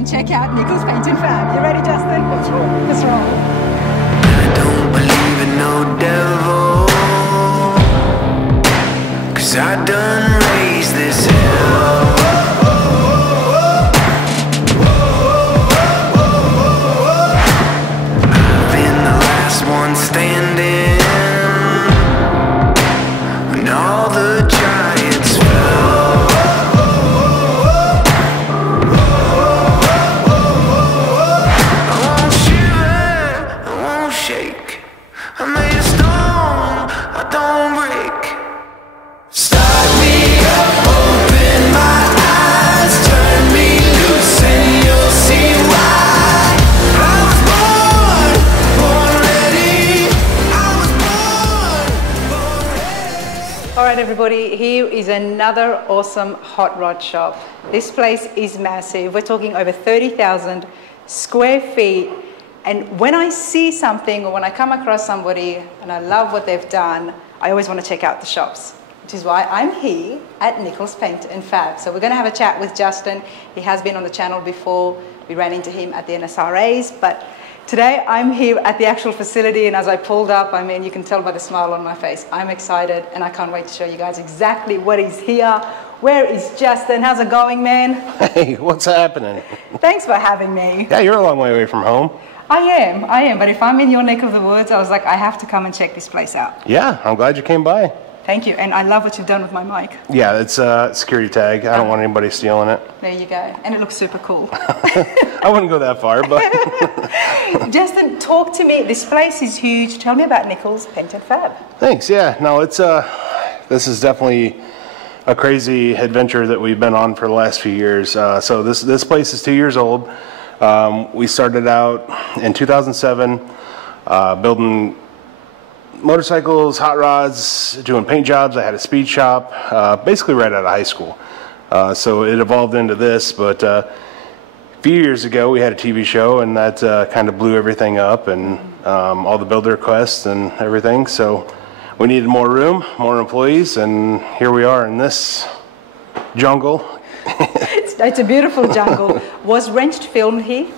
and check out Nichols Paint and Fab. You ready, Justin? Let's roll. Let's roll. I don't believe in no devil, 'cause I done raised this hell. I've been the last one standing when all the giants fell. I won't shiver, I won't shake. I'm made of stone, I don't break. Start me up, open my eyes, turn me loose and you'll see why. I was born ready. I was born ready. All right, everybody, here is another awesome hot rod shop. This place is massive. We're talking over 30,000 square feet. And when I see something or when I come across somebody and I love what they've done, I always want to check out the shops, which is why I'm here at Nichols Paint and Fab. So we're going to have a chat with Justin. He has been on the channel before. We ran into him at the NSRAs, but today I'm here at the actual facility, and as I pulled up, I mean, you can tell by the smile on my face, I'm excited and I can't wait to show you guys exactly what is here. Where is Justin? How's it going, man? Hey, what's happening? Thanks for having me. Yeah, you're a long way away from home. I am, but if I'm in your neck of the woods, I was like, I have to come and check this place out. Yeah, I'm glad you came by. Thank you, and I love what you've done with my mic. Yeah, it's a security tag. I don't want anybody stealing it. There you go, and it looks super cool. I wouldn't go that far, but... Justin, talk to me. This place is huge. Tell me about Nichols Paint and Fab. Thanks, yeah. No, it's this is definitely a crazy adventure that we've been on for the last few years. So this place is 2 years old. We started out in 2007 building motorcycles, hot rods, doing paint jobs. I had a speed shop, basically right out of high school. So it evolved into this, but a few years ago we had a TV show, and that kind of blew everything up, and all the builder requests and everything. So we needed more room, more employees, and here we are in this jungle. It's a beautiful jungle. Was Wrenched filmed here?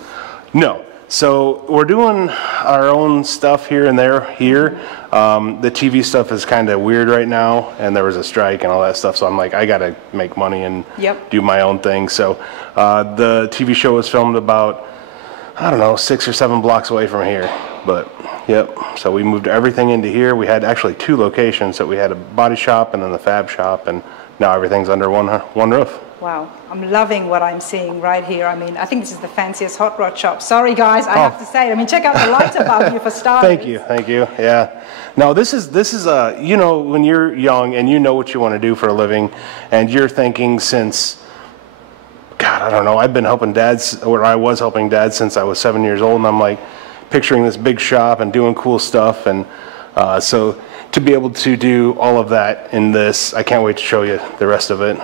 No. So we're doing our own stuff here and there here. The TV stuff is kind of weird right now, and there was a strike and all that stuff, so I'm like, I gotta make money and do my own thing. So the TV show was filmed about, I don't know, 6 or 7 blocks away from here. But yep, so we moved everything into here. We had actually 2 locations. So we had a body shop and then the fab shop, and now everything's under one roof. Wow, I'm loving what I'm seeing right here. I mean, I think this is the fanciest hot rod shop. Sorry, guys, I have to say. I mean, check out the lights above you for starters. Thank you. Yeah. No, this is you know, when you're young and you know what you want to do for a living, and you're thinking since, God, I don't know, I've been helping dads, or I was helping dads since I was 7 years old, and I'm like picturing this big shop and doing cool stuff, and so to be able to do all of that in this, I can't wait to show you the rest of it.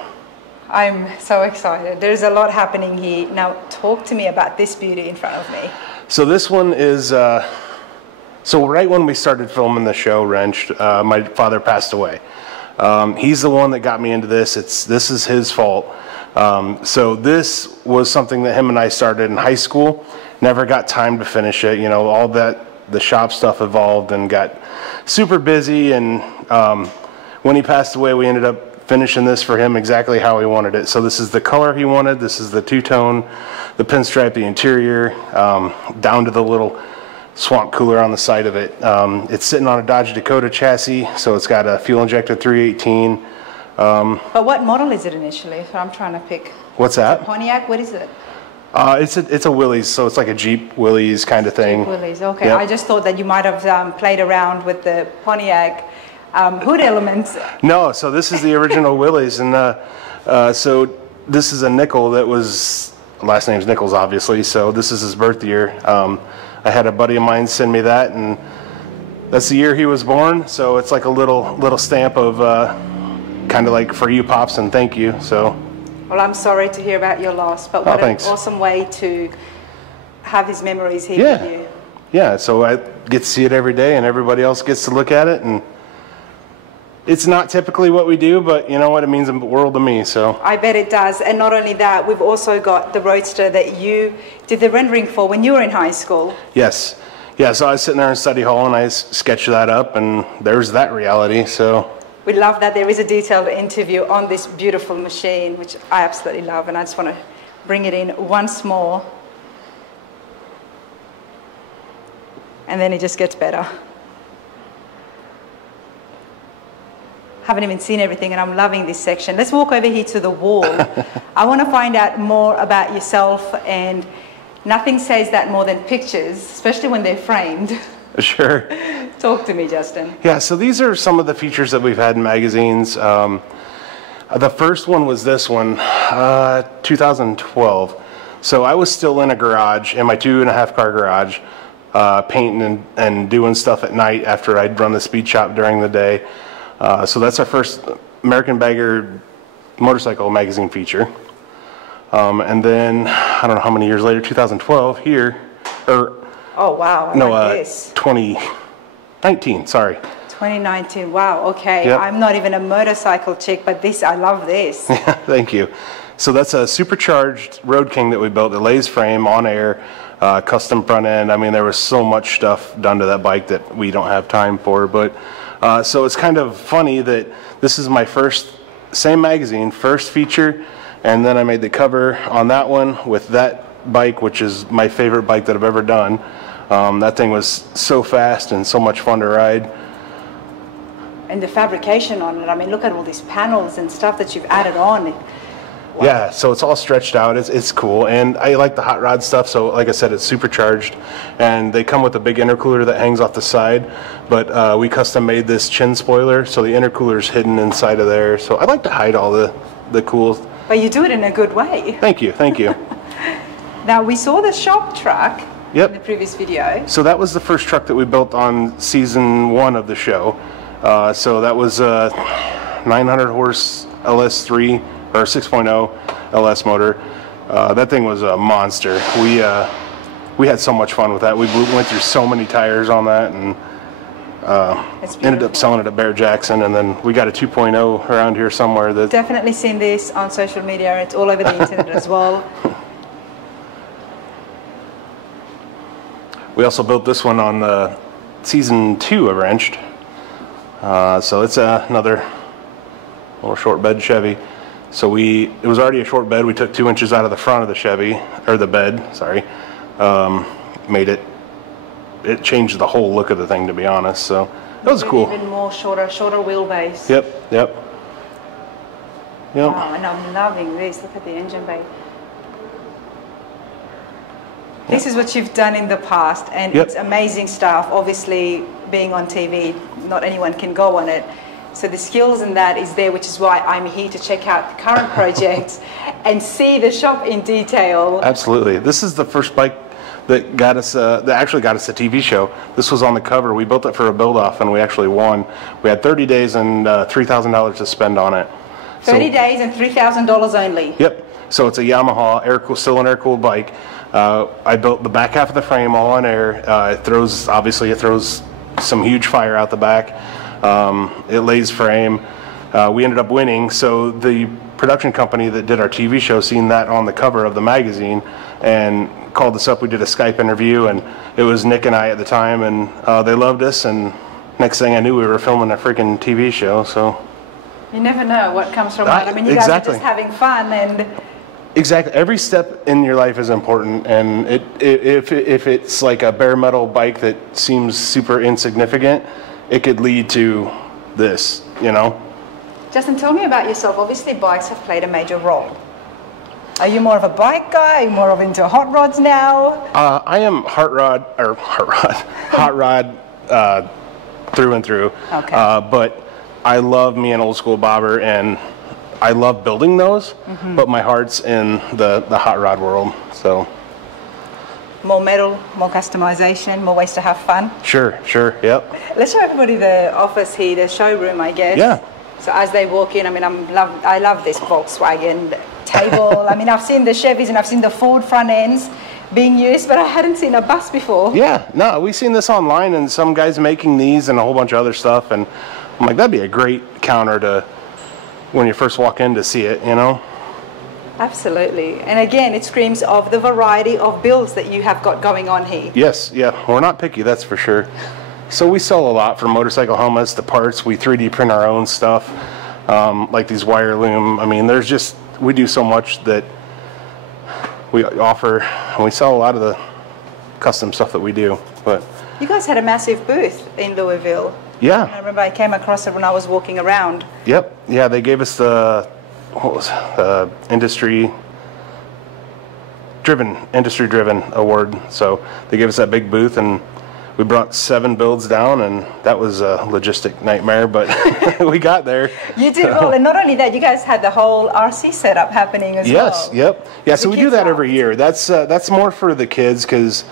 I'm so excited. There's a lot happening here. Now, talk to me about this beauty in front of me. So this one is, so right when we started filming the show, Wrenched, my father passed away. He's the one that got me into this. This is his fault. So this was something that him and I started in high school. Never got time to finish it. You know, all that, the shop stuff evolved and got super busy. And when he passed away, we ended up finishing this for him exactly how he wanted it. So this is the color he wanted. This is the two-tone, the pinstripe, the interior, down to the little swamp cooler on the side of it. It's sitting on a Dodge Dakota chassis, so it's got a fuel-injected 318. But what model is it initially? So I'm trying to pick. What's that? Pontiac, what is it? It's a Willys, so it's like a Jeep Willys kind of thing. Jeep Willys, okay. Yep. I just thought that you might have played around with the Pontiac hood elements. No, so this is the original Willys, and so this is a nickel that was, last name's Nichols obviously, so this is his birth year. I had a buddy of mine send me that, and that's the year he was born, so it's like a little stamp of kind of like for you, Pops, and thank you. So well, I'm sorry to hear about your loss, but what an awesome way to have his memories here with you. Yeah, so I get to see it every day, and everybody else gets to look at it, and It's not typically what we do, but you know what? It means the world to me, so. I bet it does. And not only that, we've also got the Roadster that you did the rendering for when you were in high school. Yes. Yeah, so I was sitting there in study hall and I sketched that up, and there's that reality, so. We love that there is a detailed interview on this beautiful machine, which I absolutely love, and I just want to bring it in once more. And then it just gets better. Haven't even seen everything, and I'm loving this section. Let's walk over here to the wall. I want to find out more about yourself, and nothing says that more than pictures, especially when they're framed. Sure. Talk to me, Justin. Yeah, so these are some of the features that we've had in magazines. The first one was this one, 2012. So I was still in a garage, in my 2.5 car garage, painting and doing stuff at night after I'd run the speed shop during the day. So that's our first American Bagger motorcycle magazine feature. And then, I don't know how many years later, 2012, here, or... Oh, wow, this. 2019, sorry. 2019, wow, okay. Yep. I'm not even a motorcycle chick, but this, I love this. Thank you. So that's a supercharged Road King that we built, a Lays frame, on air, custom front end. I mean, there was so much stuff done to that bike that we don't have time for, but... so it's kind of funny that this is my same magazine, first feature, and then I made the cover on that one with that bike, which is my favorite bike that I've ever done. That thing was so fast and so much fun to ride. And the fabrication on it, I mean, look at all these panels and stuff that you've added on. Wow. Yeah, so it's all stretched out. It's cool, and I like the hot rod stuff. So, like I said, it's supercharged, and they come with a big intercooler that hangs off the side. But we custom made this chin spoiler, so the intercooler's hidden inside of there. So I like to hide all the cool. But you do it in a good way. Thank you, thank you. Now we saw the shop truck. Yep. In the previous video. So that was the first truck that we built on season 1 of the show. So that was a 900 horse LS3 or 6.0 LS motor. That thing was a monster. We had so much fun with that. We went through so many tires on that, and ended up selling it at Bear Jackson, and then we got a 2.0 around here somewhere. That definitely seen this on social media. It's all over the internet as well. We also built this one on season 2 of Wrenched. So it's another little short bed Chevy. So it was already a short bed. We took 2 inches out of the front of the Chevy, or the bed, sorry. It changed the whole look of the thing, to be honest. So that was cool. Even more shorter wheelbase. Yep. Wow, and I'm loving this. Look at the engine bay. This is what you've done in the past, and it's amazing stuff. Obviously, being on TV, not anyone can go on it. So the skills in that is there, which is why I'm here to check out the current projects and see the shop in detail. Absolutely. This is the first bike that got us, that actually got us a TV show. This was on the cover. We built it for a build-off, and we actually won. We had 30 days and $3,000 to spend on it. 30 days and $3,000 only? Yep. So it's a Yamaha, still an air-cooled bike. I built the back half of the frame all on air. It throws some huge fire out the back. It lays frame. We ended up winning, so the production company that did our TV show seen that on the cover of the magazine and called us up. We did a Skype interview, and it was Nick and I at the time, and they loved us, and next thing I knew, we were filming a freaking TV show. So you never know what comes from that. I mean, you guys are just having fun, and exactly. Every step in your life is important, and if it's like a bare metal bike that seems super insignificant, it could lead to this, you know? Justin, tell me about yourself. Obviously, bikes have played a major role. Are you more of a bike guy? Are you more of into hot rods now? I am hot rod through and through. Okay. But I love me an old school bobber, and I love building those, but my heart's in the hot rod world, so. More metal, more customization, more ways to have fun. Sure, yep. Let's show everybody the office here, the showroom, I guess. Yeah. So as they walk in, I mean, I love this Volkswagen table. I mean, I've seen the Chevys and I've seen the Ford front ends being used, but I hadn't seen a bus before. Yeah, no, we've seen this online, and some guys making these and a whole bunch of other stuff, and I'm like, that'd be a great counter to, when you first walk in to see it, you know? Absolutely. And again, it screams of the variety of builds that you have got going on here. Yes, yeah, we're not picky, that's for sure. So we sell a lot, from motorcycle helmets to parts. We 3D print our own stuff, like these wire loom. I mean, there's just, we do so much that we offer, and we sell a lot of the custom stuff that we do. But you guys had a massive booth in Louisville. Yeah. I remember I came across it when I was walking around. Yep. Yeah, they gave us the, what was it? Industry driven award. So they gave us that big booth, and we brought 7 builds down, and that was a logistic nightmare, but we got there. You did well, and not only that, you guys had the whole RC setup happening as well. Yes, yep. Yeah, so we do that every year. That's more for the kids, because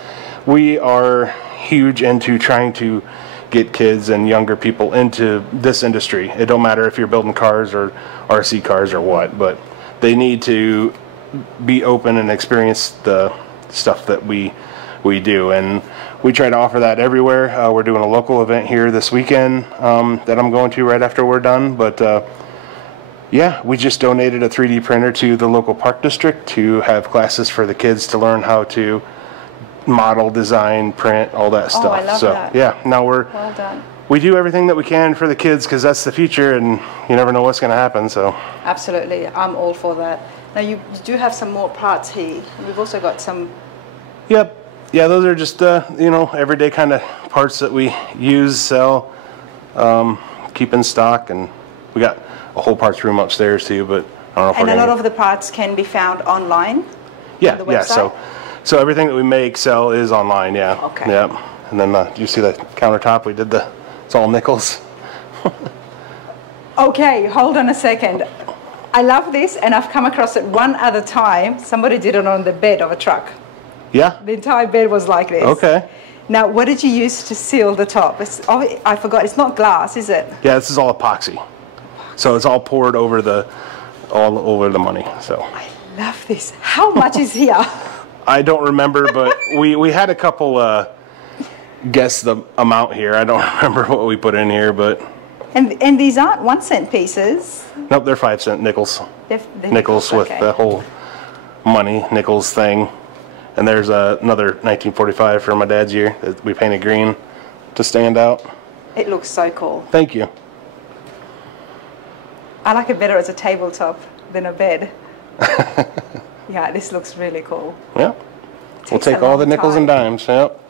we are huge into trying to get kids and younger people into this industry. It don't matter if you're building cars or RC cars or what, but they need to be open and experience the stuff that we do, and we try to offer that everywhere. We're doing a local event here this weekend that I'm going to right after we're done, but yeah, we just donated a 3D printer to the local park district to have classes for the kids to learn how to model, design, print, all that stuff. I love that. Yeah, now well done. we do everything that we can for the kids, because that's the future, and you never know what's going to happen. So Absolutely, I'm all for that. Now you do have some more parts here. We've also got some. Yep. Yeah, those are just, you know, everyday kind of parts that we use, sell, keep in stock, and we got a whole parts room upstairs too, but I don't know if And a lot of the parts can be found online? Yeah, on the yeah, website? so everything that we make, sell is online, yeah. Okay. Yep. And then, do you see the countertop? We did it's all Nichols. Okay, hold on a second. I love this, and I've come across it one other time. Somebody did it on the bed of a truck. Yeah? The entire bed was like this. Okay. Now, what did you use to seal the top? I forgot, it's not glass, is it? Yeah, this is all epoxy. So it's all poured over all over the money, so. I love this. How much is here? I don't remember, but we had a couple guess the amount here. I don't remember what we put in here, but. And these aren't 1-cent pieces. Nope, they're 5-cent nickels. They're Nickels with okay. the whole money, Nichols thing. And there's another 1945 for my dad's year that we painted green to stand out. It looks so cool. Thank you. I like it better as a tabletop than a bed. Yeah, this looks really cool. Yeah. We'll take all the nickels and dimes, yep.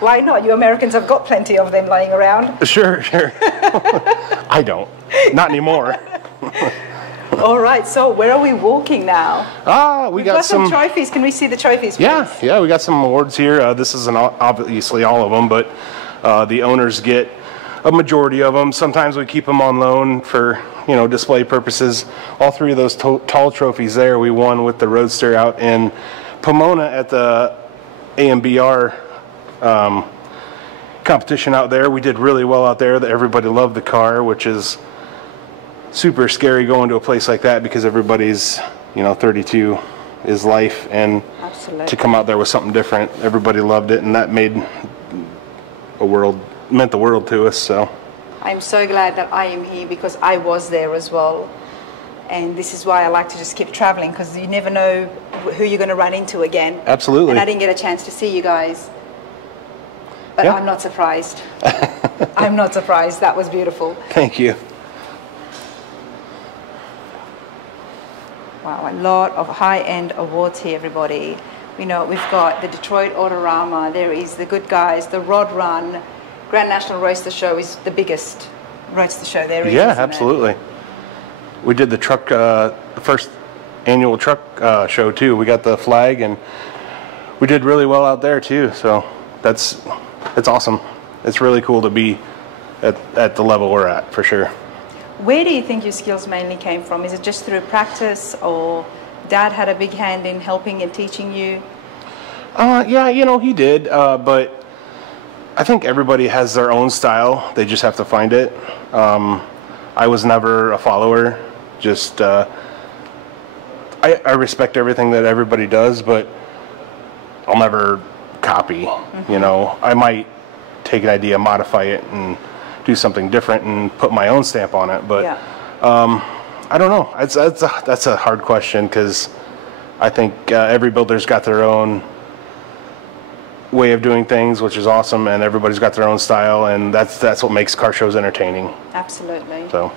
Why not? You Americans have got plenty of them lying around. Sure. I don't. Not anymore. All right, so where are we walking now? We We've got some trophies. Can we see the trophies, please? Yeah, we got some awards here. This isn't obviously all of them, but the owners get a majority of them. Sometimes we keep them on loan for, you know, display purposes. All 3 of those tall trophies there we won with the Roadster out in Pomona at the AMBR competition out there. We did really well out there. Everybody loved the car, which is super scary going to a place like that, because everybody's, you know, 32 is life, and Absolutely. to come out there with something different, everybody loved it, and that meant the world to us. So I'm so glad that I am here, because I was there as well, and this is why I like to just keep traveling, because you never know who you're going to run into again. Absolutely. And I didn't get a chance to see you guys, but Yeah. I'm not surprised. I'm not surprised. That was beautiful. Thank you. Wow, a lot of high-end awards here, everybody. You know, we've got the Detroit Autorama, there is the Good Guys, the Rod Run, Grand National Roadster Show is the biggest roadster show there is. Yeah, isn't absolutely. We did the truck, the first annual truck show too. We got the flag, and we did really well out there too. So it's awesome. It's really cool to be at the level we're at, for sure. Where do you think your skills mainly came from? Is it just through practice, or Dad had a big hand in helping and teaching you? Yeah, you know, he did, but I think everybody has their own style. They just have to find it. I was never a follower. Just I respect everything that everybody does, but I'll never copy. You know, I might take an idea, modify it, and do something different and put my own stamp on it. But I don't know. That's a hard question, because I think every builder's got their own way of doing things, which is awesome, and everybody's got their own style, and that's what makes car shows entertaining. Absolutely. So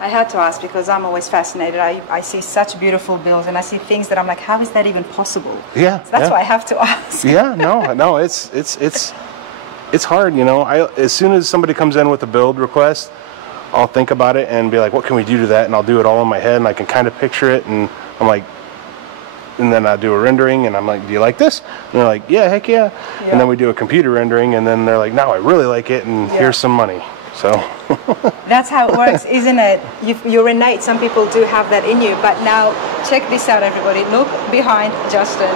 I had to ask because I'm always fascinated. I see such beautiful builds, and I see things that I'm like, how is that even possible? Yeah. So that's why I have to ask. Yeah. No. It's hard. You know, as soon as somebody comes in with a build request, I'll think about it and be like, what can we do to that? And I'll do it all in my head, and I can kind of picture it, and I'm like, and then I do a rendering, and I'm like, do you like this? And they're like, yeah, heck yeah. And then we do a computer rendering, and then they're like, no, I really like it, and here's some money. So that's how it works, isn't it? You're innate. Some people do have that in you. But now check this out, everybody. Look behind Justin.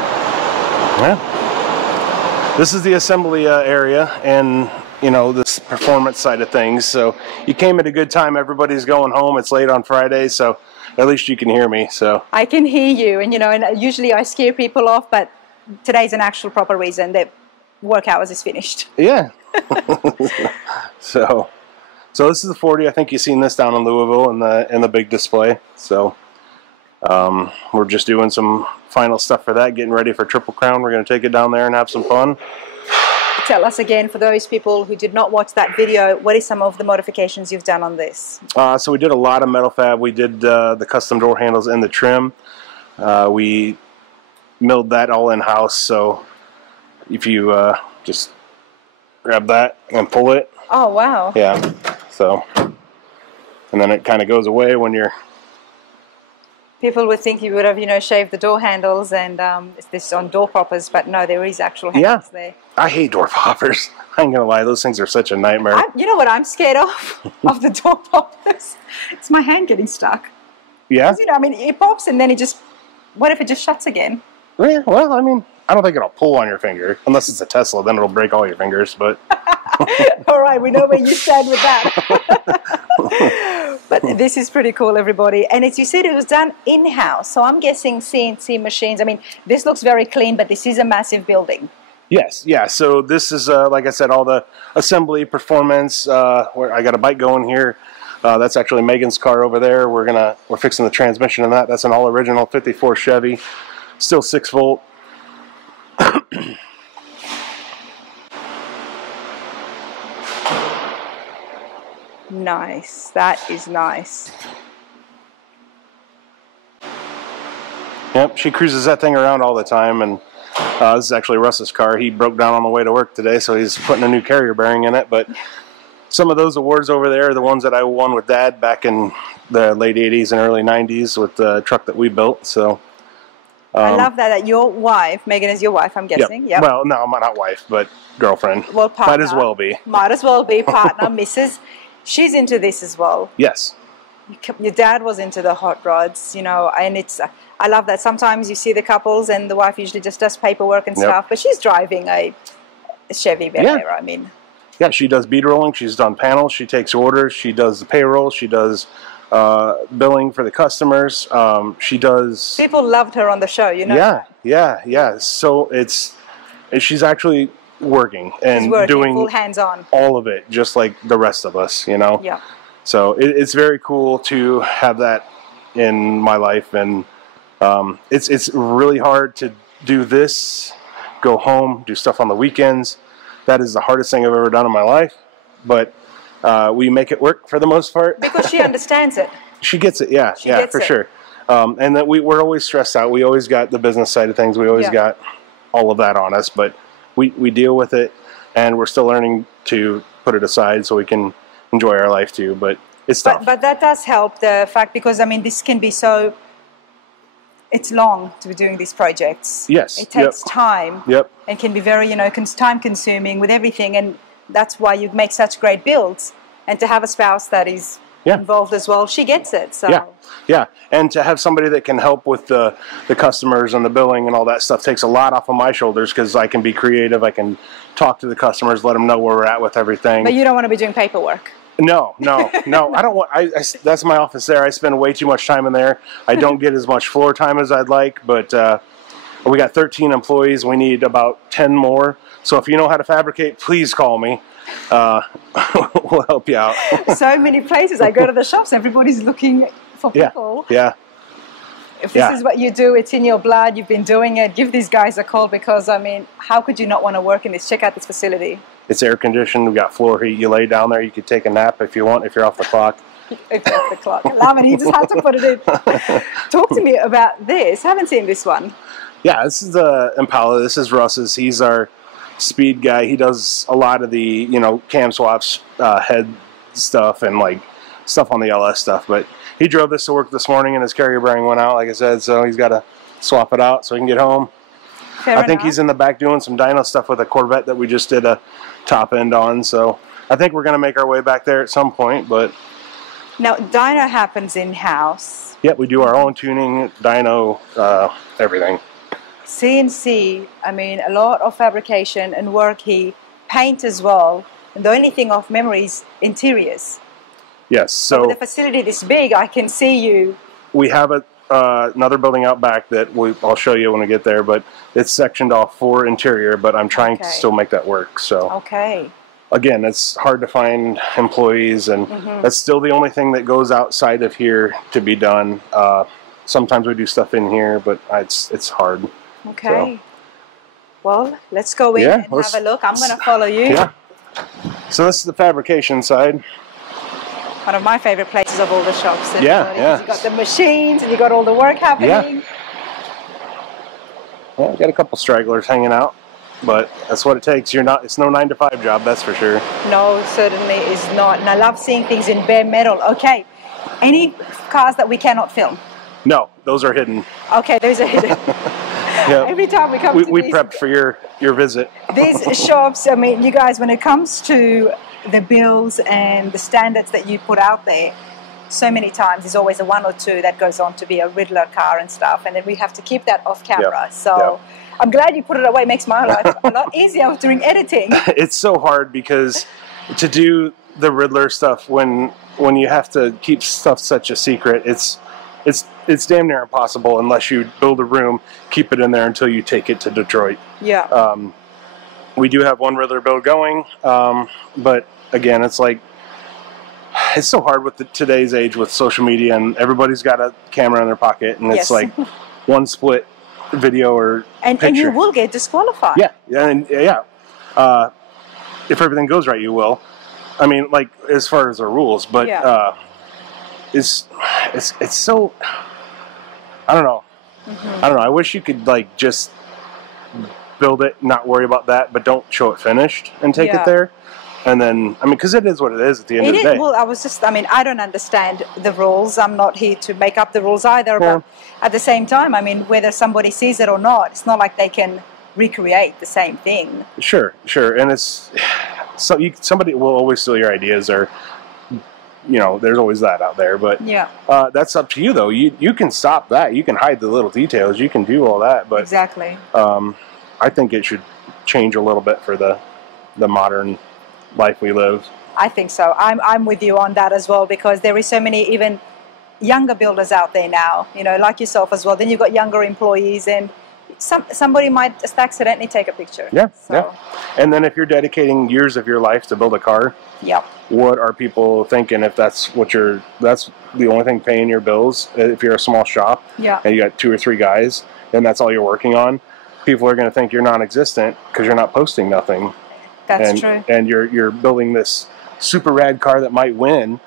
Yeah. This is the assembly area, and you know, this performance side of things. So you came at a good time. Everybody's going home. It's late on Friday, so at least you can hear me. So I can hear you, and you know, and usually I scare people off, but today's an actual proper reason that work hours is finished. Yeah. So this is the 40. I think you've seen this down in Louisville in the big display. So we're just doing some final stuff for that, getting ready for Triple Crown. We're going to take it down there and have some fun. Tell us again, for those people who did not watch that video, what is some of the modifications you've done on this? So we did a lot of metal fab. We did the custom door handles and the trim. We milled that all in-house, so if you just grab that and pull it. Oh, wow. Yeah. So, and then it kind of goes away when you're... People would think you would have, you know, shaved the door handles and this on door poppers, but no, there is actual handles there. I hate door poppers. I ain't gonna lie, those things are such a nightmare. You know what I'm scared of? Of the door poppers? It's my hand getting stuck. Yeah? You know, I mean, it pops and then it just... What if it just shuts again? Yeah, well, I mean, I don't think it'll pull on your finger. Unless it's a Tesla, then it'll break all your fingers, but... All right, we know where you stand with that. But this is pretty cool, everybody. And as you said, it was done in-house. So I'm guessing CNC machines. I mean, this looks very clean, but this is a massive building. Yes, yeah. So this is, like I said, all the assembly, performance. Where I got a bike going here. That's actually Megan's car over there. We're fixing the transmission in that. That's an all-original 54 Chevy. Still 6-volt. Nice. That is nice. Yep, she cruises that thing around all the time, and this is actually Russ's car. He broke down on the way to work today, so he's putting a new carrier bearing in it. But some of those awards over there are the ones that I won with Dad back in the late 80s and early 90s with the truck that we built. So I love that your wife, Megan is your wife, I'm guessing. Yep. Well, no, not wife, but girlfriend. Well, partner. Might as well be. Might as well be partner, Mrs. She's into this as well. Yes. Your dad was into the hot rods, you know, and I love that. Sometimes you see the couples and the wife usually just does paperwork and stuff, but she's driving a Chevy Bel-Air, I mean. Yeah, she does bead rolling. She's done panels. She takes orders. She does the payroll. She does billing for the customers. She does... People loved her on the show, you know. Yeah. So she's actually working and doing full hands-on, all of it, just like the rest of us, you know. Yeah. So it's very cool to have that in my life, and it's really hard to do this, go home, do stuff on the weekends. That is the hardest thing I've ever done in my life, but we make it work for the most part. Because she understands it. She gets it, yeah, for sure. And that we're always stressed out. We always got the business side of things. We always got all of that on us, but we deal with it, and we're still learning to put it aside so we can enjoy our life too. But it's tough. But that does help, the fact, because I mean, this can be so... It's long to be doing these projects. Yes. It takes time. Yep. And can be very, you know, time consuming with everything, and that's why you make such great builds. And to have a spouse that is involved as well, she gets it. So. Yeah. And to have somebody that can help with the customers and the billing and all that stuff takes a lot off of my shoulders, because I can be creative. I can talk to the customers, let them know where we're at with everything. But you don't want to be doing paperwork. No. I don't want. That's my office there. I spend way too much time in there. I don't get as much floor time as I'd like, but We got 13 employees. We need about 10 more. So if you know how to fabricate, please call me. We'll help you out. So many places. I go to the shops, everybody's looking for people. Yeah. If this is what you do, it's in your blood, you've been doing it, give these guys a call because, I mean, how could you not want to work in this? Check out this facility. It's air conditioned. We've got floor heat. You lay down there. You could take a nap if you want, if you're off the clock. It's off the clock. I love it. He just had to put it in. Talk to me about this. I haven't seen this one. Yeah, this is the Impala. This is Russ's. He's our speed guy. He does a lot of the, you know, cam swaps, head stuff, and like stuff on the LS stuff. But he drove this to work this morning, and his carrier bearing went out, like I said, so he's got to swap it out so he can get home. I think he's in the back doing some dyno stuff with a Corvette that we just did a top end on. So I think we're going to make our way back there at some point. But now, dyno happens in-house. Yeah, we do our own tuning, dyno, everything. CNC, I mean, a lot of fabrication and work here, paint as well. And the only thing off memory is interiors. Yes, so with a facility this big, I can see you. We have another building out back that I'll show you when we get there, but it's sectioned off for interior, but I'm trying to still make that work. So again, it's hard to find employees, and that's still the only thing that goes outside of here to be done. Sometimes we do stuff in here, but it's hard. Okay. So, well, let's go in and have a look. I'm going to follow you. Yeah. So this is the fabrication side. One of my favorite places of all the shops. Yeah. You got the machines and you got all the work happening. Yeah, we got a couple stragglers hanging out, but that's what it takes. It's no 9-to-5 job, that's for sure. No, certainly is not. And I love seeing things in bare metal. Okay. Any cars that we cannot film? No, those are hidden. Okay, those are hidden. Every time we come to we prepped for your visit. These shops, I mean, you guys, when it comes to the bills and the standards that you put out there, so many times there's always a one or two that goes on to be a Riddler car and stuff, and then we have to keep that off camera. So I'm glad you put it away. It makes my life a lot easier during editing. It's so hard because to do the Riddler stuff when you have to keep stuff such a secret, it's damn near impossible unless you build a room, keep it in there until you take it to Detroit. Yeah. We do have one Riddler build going, but again, it's so hard with today's age with social media, and everybody's got a camera in their pocket, and it's like one split video or picture. And you will get disqualified. If everything goes right, you will. I mean, like as far as the rules, but it's so. I don't know. I don't know. I wish you could like just build it, not worry about that, but don't show it finished and take it there. And then, I mean, because it is what it is at the end of the day. Well, I mean, I don't understand the rules. I'm not here to make up the rules either. But at the same time, I mean, whether somebody sees it or not, it's not like they can recreate the same thing. Sure. And it's somebody will always steal your ideas, or you know, there's always that out there. But that's up to you, though. You can stop that. You can hide the little details. You can do all that. But exactly. I think it should change a little bit for the modern life we live. I think so. I'm with you on that as well, because there is so many even younger builders out there now, you know, like yourself as well. Then you've got younger employees, and somebody might just accidentally take a picture. And then if you're dedicating years of your life to build a car, what are people thinking if that's the only thing paying your bills? If you're a small shop and you got 2 or 3 guys and that's all you're working on, people are going to think you're non-existent because you're not posting nothing. That's true. And you're building this super rad car that might win,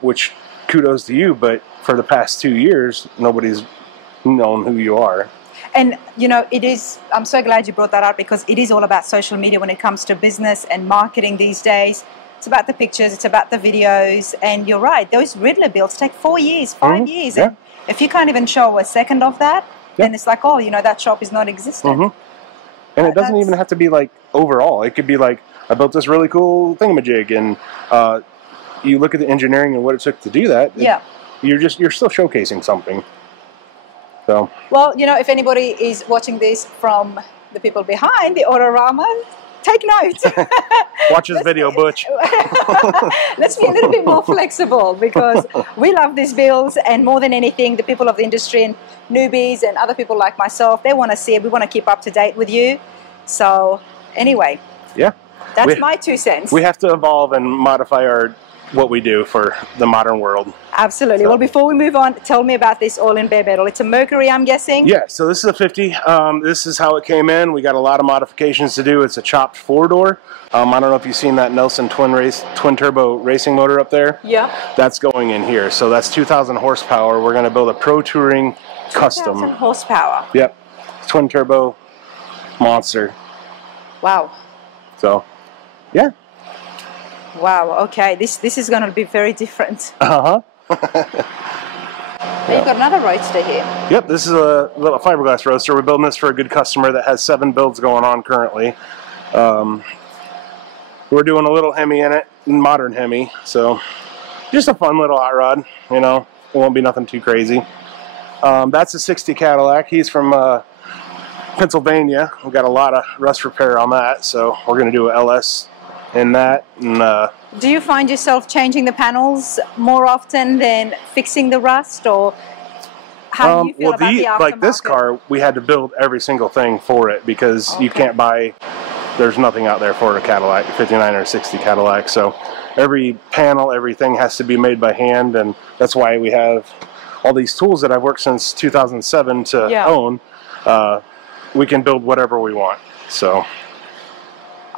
which kudos to you, but for the past 2 years, nobody's known who you are. And, you know, I'm so glad you brought that up, because it is all about social media when it comes to business and marketing these days. It's about the pictures, it's about the videos, and you're right, those Riddler builds take 4 years, 5 years. And if you can't even show a second of that, then it's like, oh, you know, that shop is not existent. And it doesn't even have to be like overall. It could be like, I built this really cool thingamajig, and you look at the engineering and what it took to do that. You're still showcasing something. So. Well, you know, if anybody is watching this from the people behind the Autorama, take note. Watch this video, Butch. Let's be a little bit more flexible, because we love these builds, and more than anything, the people of the industry and newbies and other people like myself, they want to see it. We want to keep up to date with you. So anyway, yeah, that's my 2 cents. We have to evolve and modify what we do for the modern world. Absolutely. So, well, before we move on, tell me about this all-in bare metal. It's a Mercury, I'm guessing? Yeah, so this is a 50. This is how it came in. We got a lot of modifications to do. It's a chopped 4-door. I don't know if you've seen that Nelson twin turbo racing motor up there. Yeah. That's going in here. So that's 2,000 horsepower. We're going to build a Pro Touring custom. 2,000 horsepower. Yep. Twin turbo monster. Wow. So, yeah. Wow, okay, this is going to be very different. Uh-huh. You've got another Roadster here. Yep, this is a little fiberglass Roadster. We're building this for a good customer that has 7 builds going on currently. We're doing a little Hemi in it, modern Hemi, so just a fun little hot rod, you know. It won't be nothing too crazy. That's a 60 Cadillac. He's from Pennsylvania. We've got a lot of rust repair on that, so we're going to do a LS in that. And do you find yourself changing the panels more often than fixing the rust, or how do you feel about the aftermarket? Like this car, we had to build every single thing for it, because you can't buy, there's nothing out there for a Cadillac, 59 or 60 Cadillac, so every panel, everything has to be made by hand, and that's why we have all these tools that I've worked since 2007 to own. We can build whatever we want, so.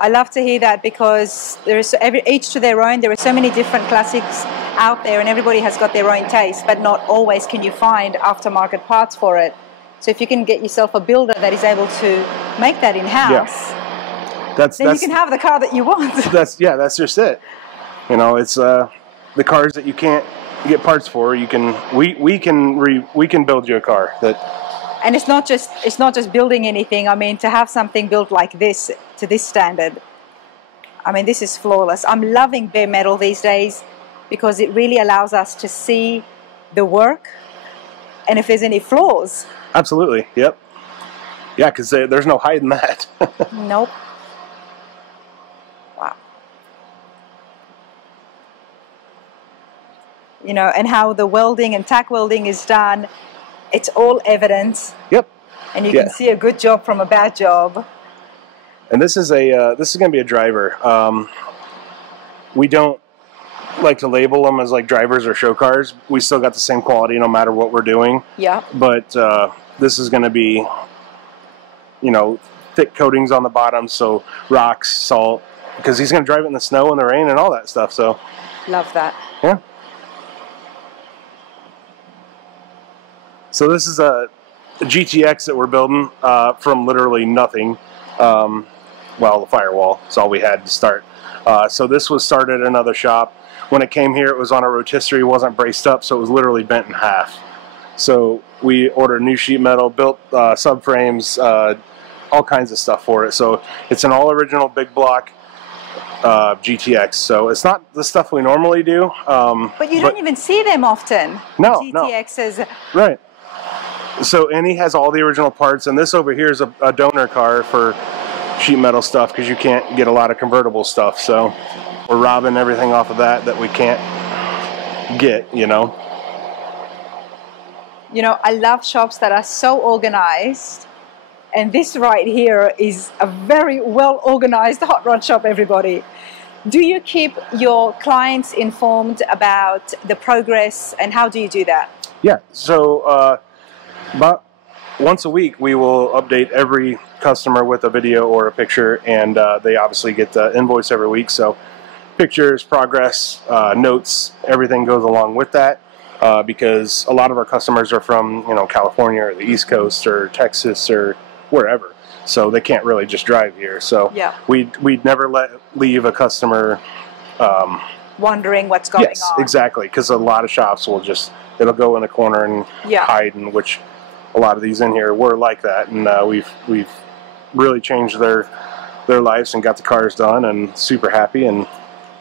I love to hear that, because there is each to their own. There are so many different classics out there, and everybody has got their own taste, but not always can you find aftermarket parts for it. So if you can get yourself a builder that is able to make that in-house, then you can have the car that you want. That's just it. You know, it's the cars that you can't get parts for. We can build you a car that. And it's not just building anything. I mean, to have something built like this to this standard, I mean, this is flawless. I'm loving bare metal these days, because it really allows us to see the work and if there's any flaws. Absolutely. Yep. Yeah, because there's no hiding that. Nope. Wow. You know, and how the welding and tack welding is done. It's all evident. Yep. And you can see a good job from a bad job. And this is going to be a driver. We don't like to label them as like drivers or show cars. We still got the same quality no matter what we're doing. Yeah. But this is going to be, you know, thick coatings on the bottom, so rocks, salt, because he's going to drive it in the snow and the rain and all that stuff. So. Love that. Yeah. So this is a GTX that we're building from literally nothing. Well, the firewall is all we had to start. So this was started at another shop. When it came here, it was on a rotisserie, wasn't braced up, so it was literally bent in half. So we ordered new sheet metal, built subframes, all kinds of stuff for it. So it's an all original big block GTX. So it's not the stuff we normally do. But you don't even see them often. No, GTXs. No. Right. So, and he has all the original parts, and this over here is a donor car for sheet metal stuff, because you can't get a lot of convertible stuff. So we're robbing everything off of that we can't get, you know. You know, I love shops that are so organized, and this right here is a very well organized hot rod shop, everybody. Do you keep your clients informed about the progress, and how do you do that? Yeah, so about once a week we will update every customer with a video or a picture, and they obviously get the invoice every week. So pictures, progress, notes, everything goes along with that, because a lot of our customers are from, you know, California or the East Coast or Texas or wherever, so they can't really just drive here. So we'd never leave a customer wondering what's going on. Yes, exactly, because a lot of shops will just, it'll go in a corner and hide, and which a lot of these in here were like that, and we've really changed their lives and got the cars done, and super happy. And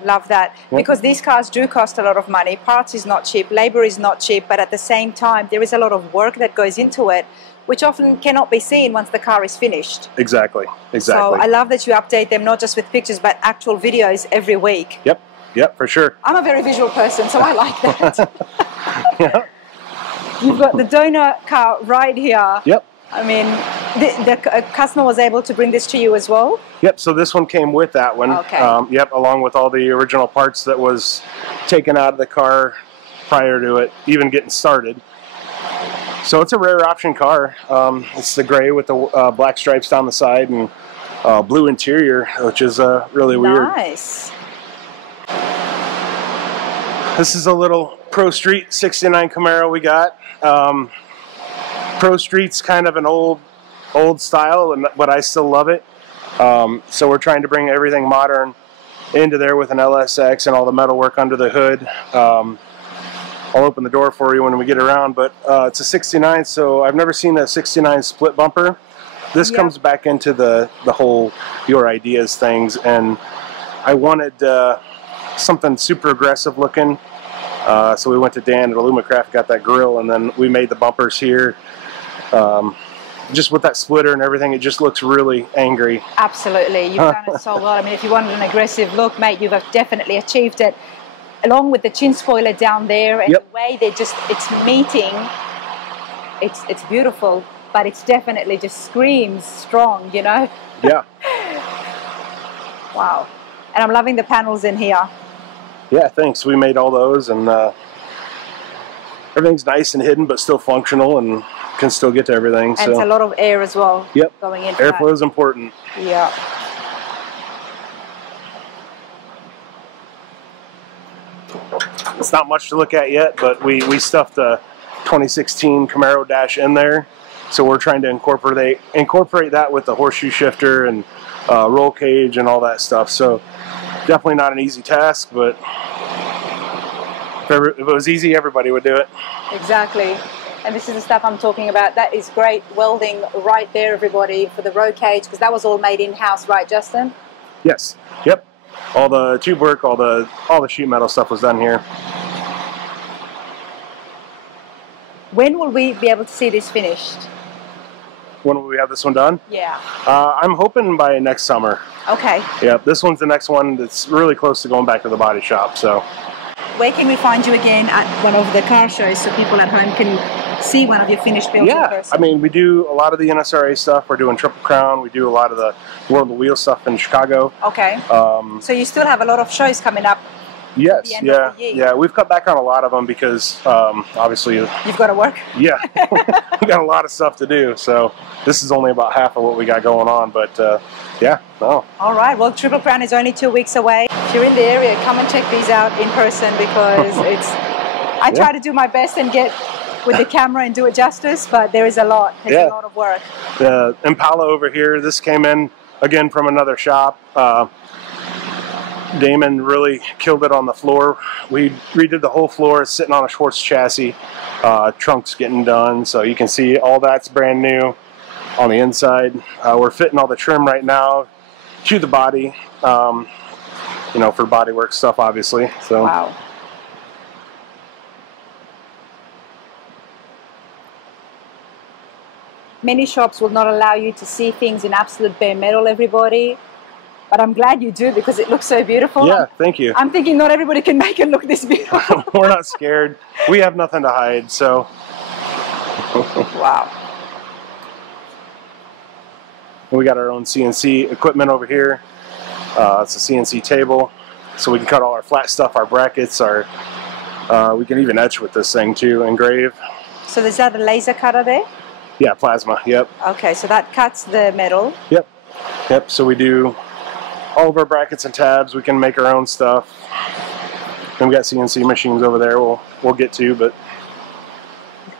Love that. Because these cars do cost a lot of money. Parts is not cheap, labor is not cheap, but at the same time, there is a lot of work that goes into it, which often cannot be seen once the car is finished. Exactly. So I love that you update them, not just with pictures, but actual videos every week. Yep. Yep, for sure. I'm a very visual person, so I like that. Yeah. You've got the donor car right here. Yep. I mean, the customer was able to bring this to you as well? Yep, so this one came with that one. Okay. Yep, along with all the original parts that was taken out of the car prior to it even getting started. So it's a rare option car. It's the gray with the black stripes down the side and blue interior, which is really weird. Nice. This is a little Pro Street 69 Camaro we got. Pro Street's kind of an old style, but I still love it. So we're trying to bring everything modern into there with an LSX and all the metalwork under the hood. I'll open the door for you when we get around, but it's a 69, so I've never seen a 69 split bumper. This comes back into the whole your ideas things, and I wanted something super aggressive looking. So we went to Dan at Illumicraft, got that grill, and then we made the bumpers here. Just with that splitter and everything, it just looks really angry. Absolutely, you've done it so well. I mean, if you wanted an aggressive look, mate, you've definitely achieved it. Along with the chin spoiler down there and the way it's meeting, it's beautiful, but it's definitely just screams strong, you know? Yeah. Wow. And I'm loving the panels in here. Yeah, thanks. We made all those, and everything's nice and hidden, but still functional and can still get to everything. And it's a lot of air as well. Yep. Going in. Airflow is important. Yeah. It's not much to look at yet, but we stuffed a 2016 Camaro dash in there, so we're trying to incorporate that with the horseshoe shifter and roll cage and all that stuff. So definitely not an easy task, but if it was easy, everybody would do it. Exactly. And this is the stuff I'm talking about. That is great welding right there, everybody, for the roll cage, because that was all made in-house, right, Justin? Yes. Yep. All the tube work, all the sheet metal stuff was done here. When will we be able to see this finished? When will we have this one done? Yeah. I'm hoping by next summer. Okay. Yeah, this one's the next one that's really close to going back to the body shop. So, where can we find you again at one of the car shows so people at home can see one of your finished builds in person? I mean, we do a lot of the NSRA stuff. We're doing Triple Crown. We do a lot of the World of Wheel stuff in Chicago. Okay. So you still have a lot of shows coming up. Yes, yeah. We've cut back on a lot of them because obviously you've got to work. Yeah, we got a lot of stuff to do. So this is only about half of what we got going on. But yeah, no. All right. Well, Triple Crown is only 2 weeks away. If you're in the area, come and check these out in person because I try to do my best and get with the camera and do it justice, but there is a lot. There's a lot of work. The Impala over here. This came in again from another shop. Damon really killed it on the floor. We redid the whole floor. It's sitting on a Schwartz chassis. Trunk's getting done, so you can see all that's brand new on the inside. We're fitting all the trim right now to the body, you know, for bodywork stuff, obviously. So. Wow. Many shops will not allow you to see things in absolute bare metal, everybody. But I'm glad you do because it looks so beautiful. Yeah, thank you. I'm thinking not everybody can make it look this beautiful. We're not scared. We have nothing to hide, so. Wow. We got our own CNC equipment over here. It's a CNC table, so we can cut all our flat stuff, our brackets, we can even etch with this thing too, engrave. So is that a laser cutter there? Yeah, plasma, yep. Okay, so that cuts the metal. Yep, yep, so we do all of our brackets and tabs. We can make our own stuff. And we got CNC machines over there we'll get to, but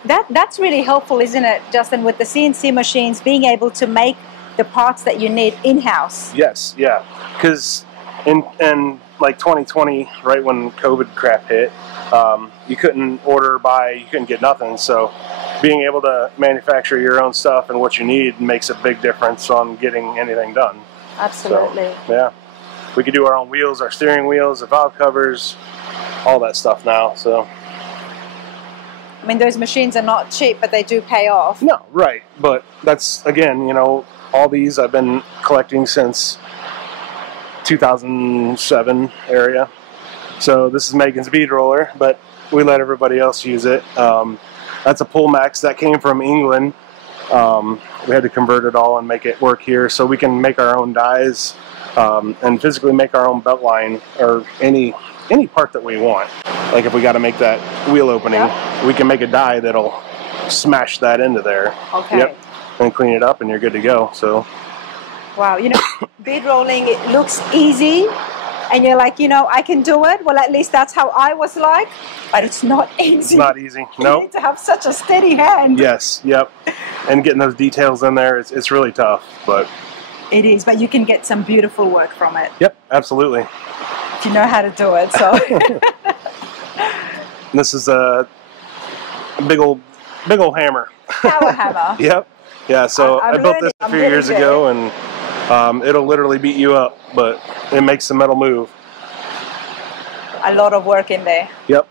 that's really helpful, isn't it, Justin, with the CNC machines being able to make the parts that you need in-house? Yes, yeah, because in like 2020, right when COVID crap hit, you couldn't order, buy, you couldn't get nothing. So being able to manufacture your own stuff and what you need makes a big difference on getting anything done. Absolutely. So, yeah. We can do our own wheels, our steering wheels, the valve covers, all that stuff now. So, I mean, those machines are not cheap, but they do pay off. no, right. But that's, again, you know, all these I've been collecting since 2007 area. So this is Megan's bead roller, but we let everybody else use it. That's a Pullmax that came from England. We had to convert it all and make it work here, so we can make our own dies and physically make our own belt line or any part that we want. Like if we got to make that wheel opening, we can make a die that'll smash that into there. Okay. Yep. And clean it up, and you're good to go. So. Wow, you know, bead rolling, it looks easy, and you're like, you know, I can do it. Well, at least that's how I was like, but it's not easy. It's not easy. You Nope. need to have such a steady hand. Yes. Yep. And getting those details in there, it's really tough, but. It is, but you can get some beautiful work from it. Yep. Absolutely. If you know how to do it, so. This is a big old hammer. Power hammer. Yep. Yeah. So I'm I built this learning. a few years ago, and it'll literally beat you up, but it makes the metal move. A lot of work in there. Yep.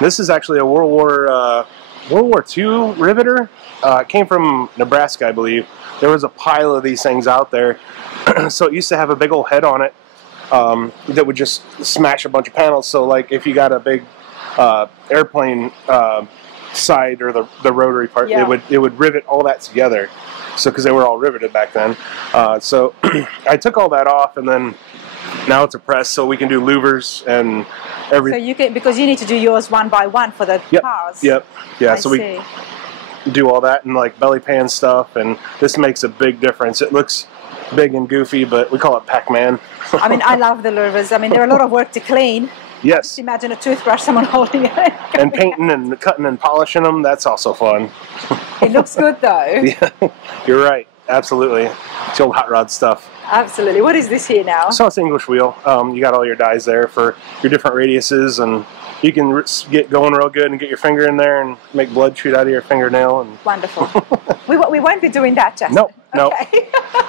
This is actually a World War II riveter. It came from Nebraska, I believe. There was a pile of these things out there. So it used to have a big old head on it that would just smash a bunch of panels. So like if you got a big airplane side or the rotary part, it would rivet all that together. So because they were all riveted back then. So I took all that off, and then now it's a press, so we can do louvers and everything. So you can, because you need to do yours one by one for the cars. Yep. Yeah. I So see. we do all that and like belly pan stuff, and this makes a big difference. It looks big and goofy, but we call it Pac-Man. I mean, I love the louvers. I mean, they're a lot of work to clean. Yes. Just imagine a toothbrush, someone holding it. And painting and cutting and polishing them, that's also fun. It looks good though. Yeah, you're right. Absolutely. It's old hot rod stuff. Absolutely. What is this here now? So it's English wheel. You got all your dies there for your different radiuses, and you can get going real good and get your finger in there and make blood shoot out of your fingernail. And Wonderful. we won't be doing that, Justin. Nope. Nope. Okay.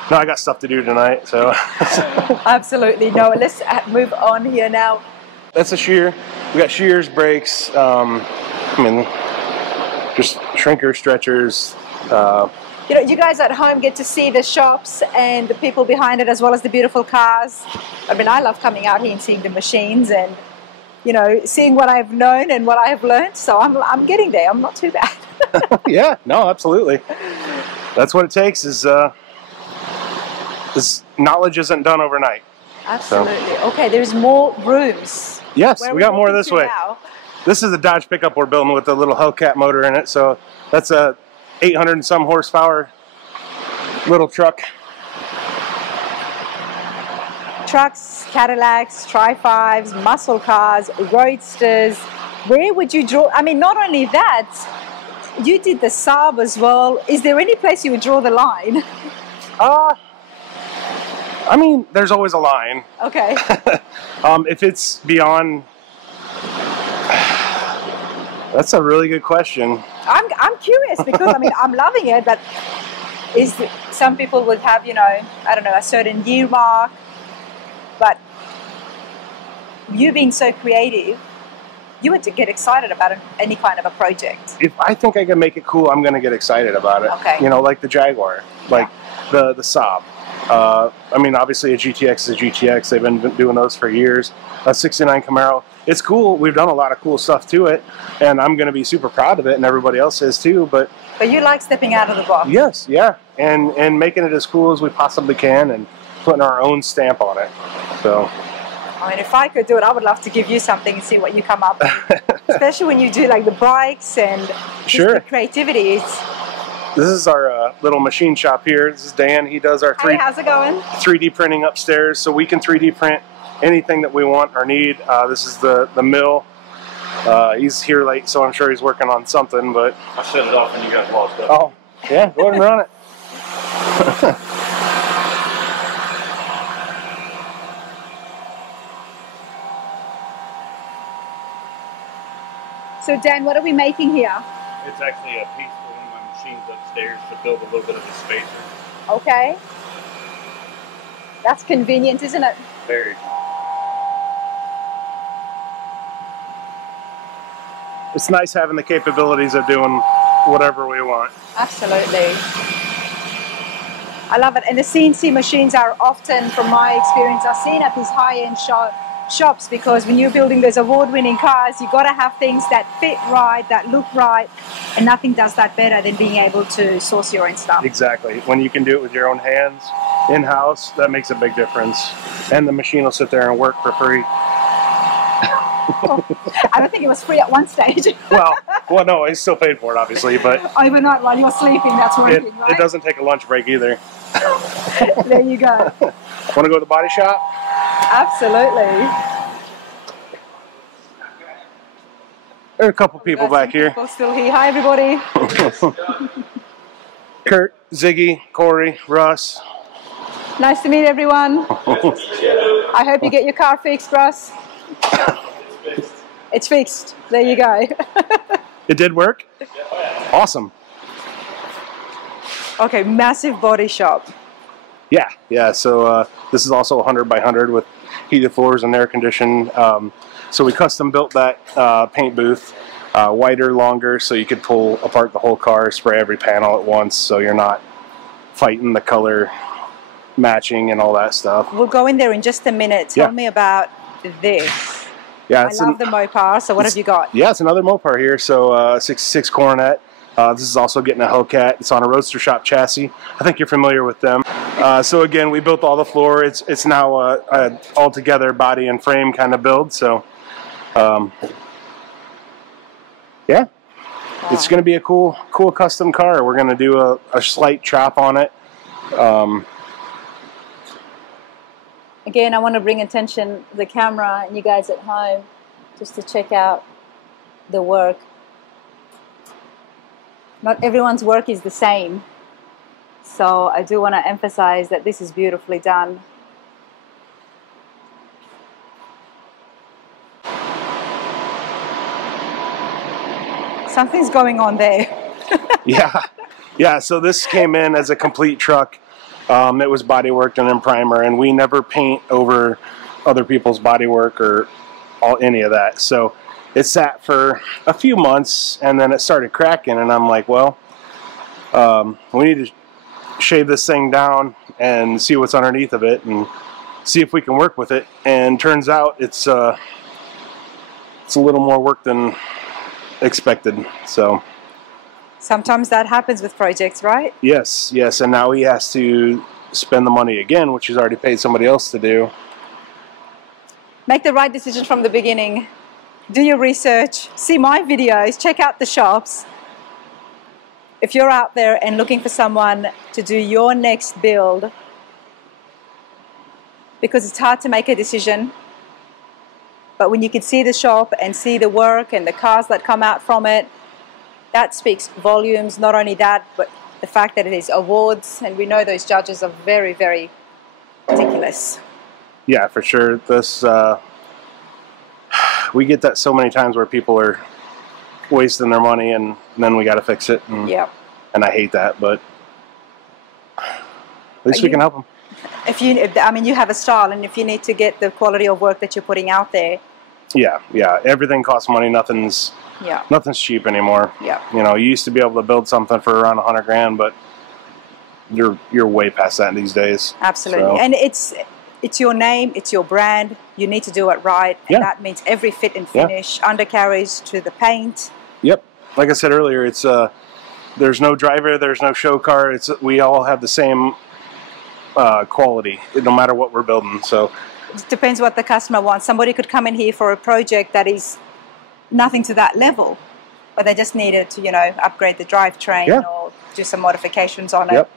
No, I got stuff to do tonight, so. Absolutely. No, let's move on here now. That's a shear. We got shears, brakes, I mean, just shrinker, stretchers. You know, you guys at home get to see the shops and the people behind it, as well as the beautiful cars. I mean, I love coming out here and seeing the machines and, you know, seeing what I've known and what I've learned. So I'm getting there. I'm not too bad. Yeah, no, absolutely. That's what it takes. Is this knowledge isn't done overnight. Absolutely. So. Okay, there's more rooms. Yes, we got more this way. Now? This is a Dodge pickup we're building with a little Hellcat motor in it. So that's a 800 and some horsepower little truck. Trucks, Cadillacs, Tri-5s, muscle cars, Roadsters. Where would you draw? I mean, not only that, you did the Saab as well. Is there any place you would draw the line? I mean, there's always a line. Okay. If it's beyond, that's a really good question. I'm curious because I mean I'm loving it, but some people would have, you know, I don't know, a certain year mark, but you being so creative, you would get excited about any kind of a project. If I think I can make it cool, I'm going to get excited about it. Okay. You know, like the Jaguar, like the Saab. I mean, obviously a GTX is a GTX. They've been doing those for years. A 69 Camaro. It's cool. We've done a lot of cool stuff to it, and I'm going to be super proud of it, and everybody else is too. But you like stepping out of the box. Yes, yeah, and making it as cool as we possibly can, and putting our own stamp on it. So. I mean, if I could do it, I would love to give you something and see what you come up with. Especially when you do like the bikes and the creativity. This is our little machine shop here. This is Dan. He does our how's it going? 3D printing upstairs, so we can 3D print anything that we want or need. This is the mill. He's here late, so I'm sure he's working on something. But I set it off and you guys lost it. Oh, yeah, go ahead and run it. So Dan, what are we making here? It's actually a piece for one of my machines upstairs to build a little bit of a spacer. Okay. That's convenient, isn't it? Very. It's nice having the capabilities of doing whatever we want. Absolutely. I love it. And the CNC machines are often, from my experience, I've seen at these high-end shops, because when you're building those award-winning cars, you've got to have things that fit right, that look right, and nothing does that better than being able to source your own stuff. Exactly. When you can do it with your own hands, in-house, that makes a big difference. And the machine will sit there and work for free. I don't think it was free at one stage. well, no, I still paid for it, obviously, but overnight while you're sleeping, that's working, right? It doesn't take a lunch break either. There you go. Want to go to the body shop? Absolutely. There are a couple people back here. People still here. Hi, everybody. Kurt, Ziggy, Corey, Russ. Nice to meet everyone. I hope you get your car fixed, Russ. It's fixed. There you go. It did work? Awesome. Okay, massive body shop. Yeah. So this is also 100 by 100 with heated floors and air conditioned. So we custom built that paint booth, wider, longer, so you could pull apart the whole car, spray every panel at once, so you're not fighting the color matching and all that stuff. We'll go in there in just a minute. Tell me about this. Yeah, I love the Mopar. So what have you got? Yeah, it's another Mopar here. So 66 Coronet. This is also getting a Hellcat. It's on a Roadster Shop chassis. I think you're familiar with them. So again, we built all the floor. It's now a all-together body and frame kind of build. So yeah, it's going to be a cool custom car. We're going to do a slight chop on it. Again, I want to bring attention to the camera and you guys at home just to check out the work. Not everyone's work is the same. So I do want to emphasize that this is beautifully done. Something's going on there. Yeah. So this came in as a complete truck. It was bodyworked and then primer, and we never paint over other people's bodywork or any of that. So it sat for a few months, and then it started cracking, and I'm like, well, we need to shave this thing down and see what's underneath of it and see if we can work with it. And turns out it's a little more work than expected. So sometimes that happens with projects, right? Yes, and now he has to spend the money again, which he's already paid somebody else to do. Make the right decision from the beginning. Do your research, see my videos, check out the shops. If you're out there and looking for someone to do your next build, because it's hard to make a decision, but when you can see the shop and see the work and the cars that come out from it, that speaks volumes. Not only that, but the fact that it is awards, and we know those judges are very, very meticulous. Yeah, for sure. This we get that so many times where people are wasting their money, and then we got to fix it. And, and I hate that, but at least we can help them. I mean, you have a style, and if you need to get the quality of work that you're putting out there. Yeah. Everything costs money. Nothing's cheap anymore. Yeah. You know, you used to be able to build something for around 100 grand, but you're way past that these days. Absolutely. So. And it's your name, it's your brand. You need to do it right. And that means every fit and finish, undercarriage to the paint. Yep. Like I said earlier, it's there's no driver, there's no show car. We all have the same quality, no matter what we're building. So it depends what the customer wants. Somebody could come in here for a project that is nothing to that level, but they just needed to, upgrade the drivetrain or do some modifications on it.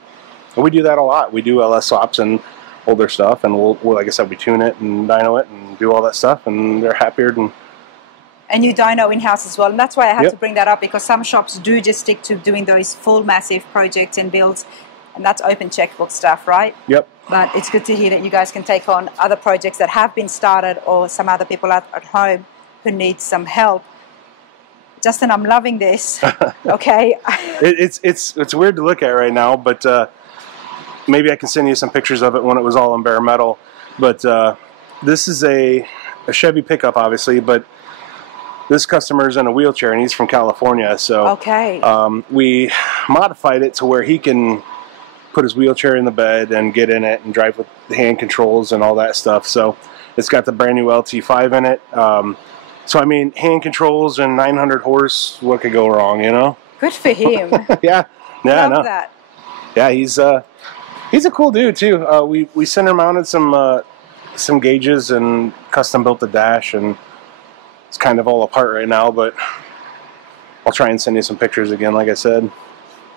And we do that a lot. We do LS swaps and older stuff, and we'll like I said, we tune it and dyno it and do all that stuff, and they're happier. And you dyno in-house as well, and that's why I have to bring that up, because some shops do just stick to doing those full massive projects and builds, and that's open checkbook stuff, right? Yep. But it's good to hear that you guys can take on other projects that have been started, or some other people at home who need some help. Justin, I'm loving this. Okay. It's weird to look at right now, but maybe I can send you some pictures of it when it was all in bare metal. But this is a Chevy pickup, obviously, but this customer's in a wheelchair and he's from California, so Okay. we modified it to where he can put his wheelchair in the bed and get in it and drive with the hand controls and all that stuff. So it's got the brand new LT5 in it. So I mean, hand controls and 900 horse, what could go wrong, you know? Good for him. Yeah, Love that. Yeah, he's a cool dude too. We center mounted some gauges and custom built the dash, and it's kind of all apart right now, but I'll try and send you some pictures again, like I said.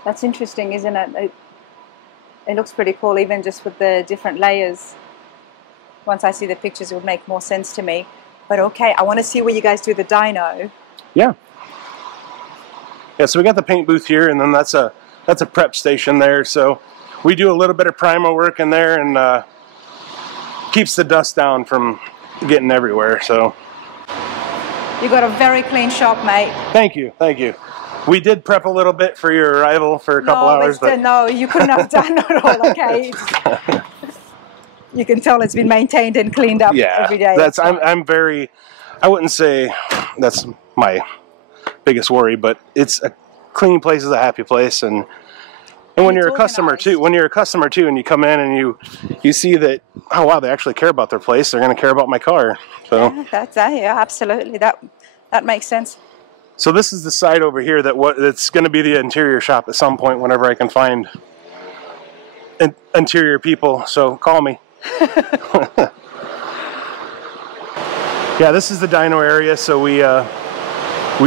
That's interesting, isn't it? It looks pretty cool, even just with the different layers. Once I see the pictures, it would make more sense to me. But okay, I want to see where you guys do the dyno. Yeah. Yeah, so we got the paint booth here, and then that's a prep station there. So we do a little bit of primer work in there, and keeps the dust down from getting everywhere. So you got a very clean shop, mate. Thank you, thank you. We did prep a little bit for your arrival for a couple hours, but no, you couldn't have done it all. Okay. You can tell it's been maintained and cleaned up every day. I'm very, I wouldn't say that's my biggest worry, but it's a clean place is a happy place, and when you're a customer too, and you come in and you see that, oh wow, they actually care about their place, they're going to care about my car. So yeah, absolutely, that makes sense. So this is the side over here that's going to be the interior shop at some point whenever I can find interior people. So call me. Yeah, this is the dyno area. So we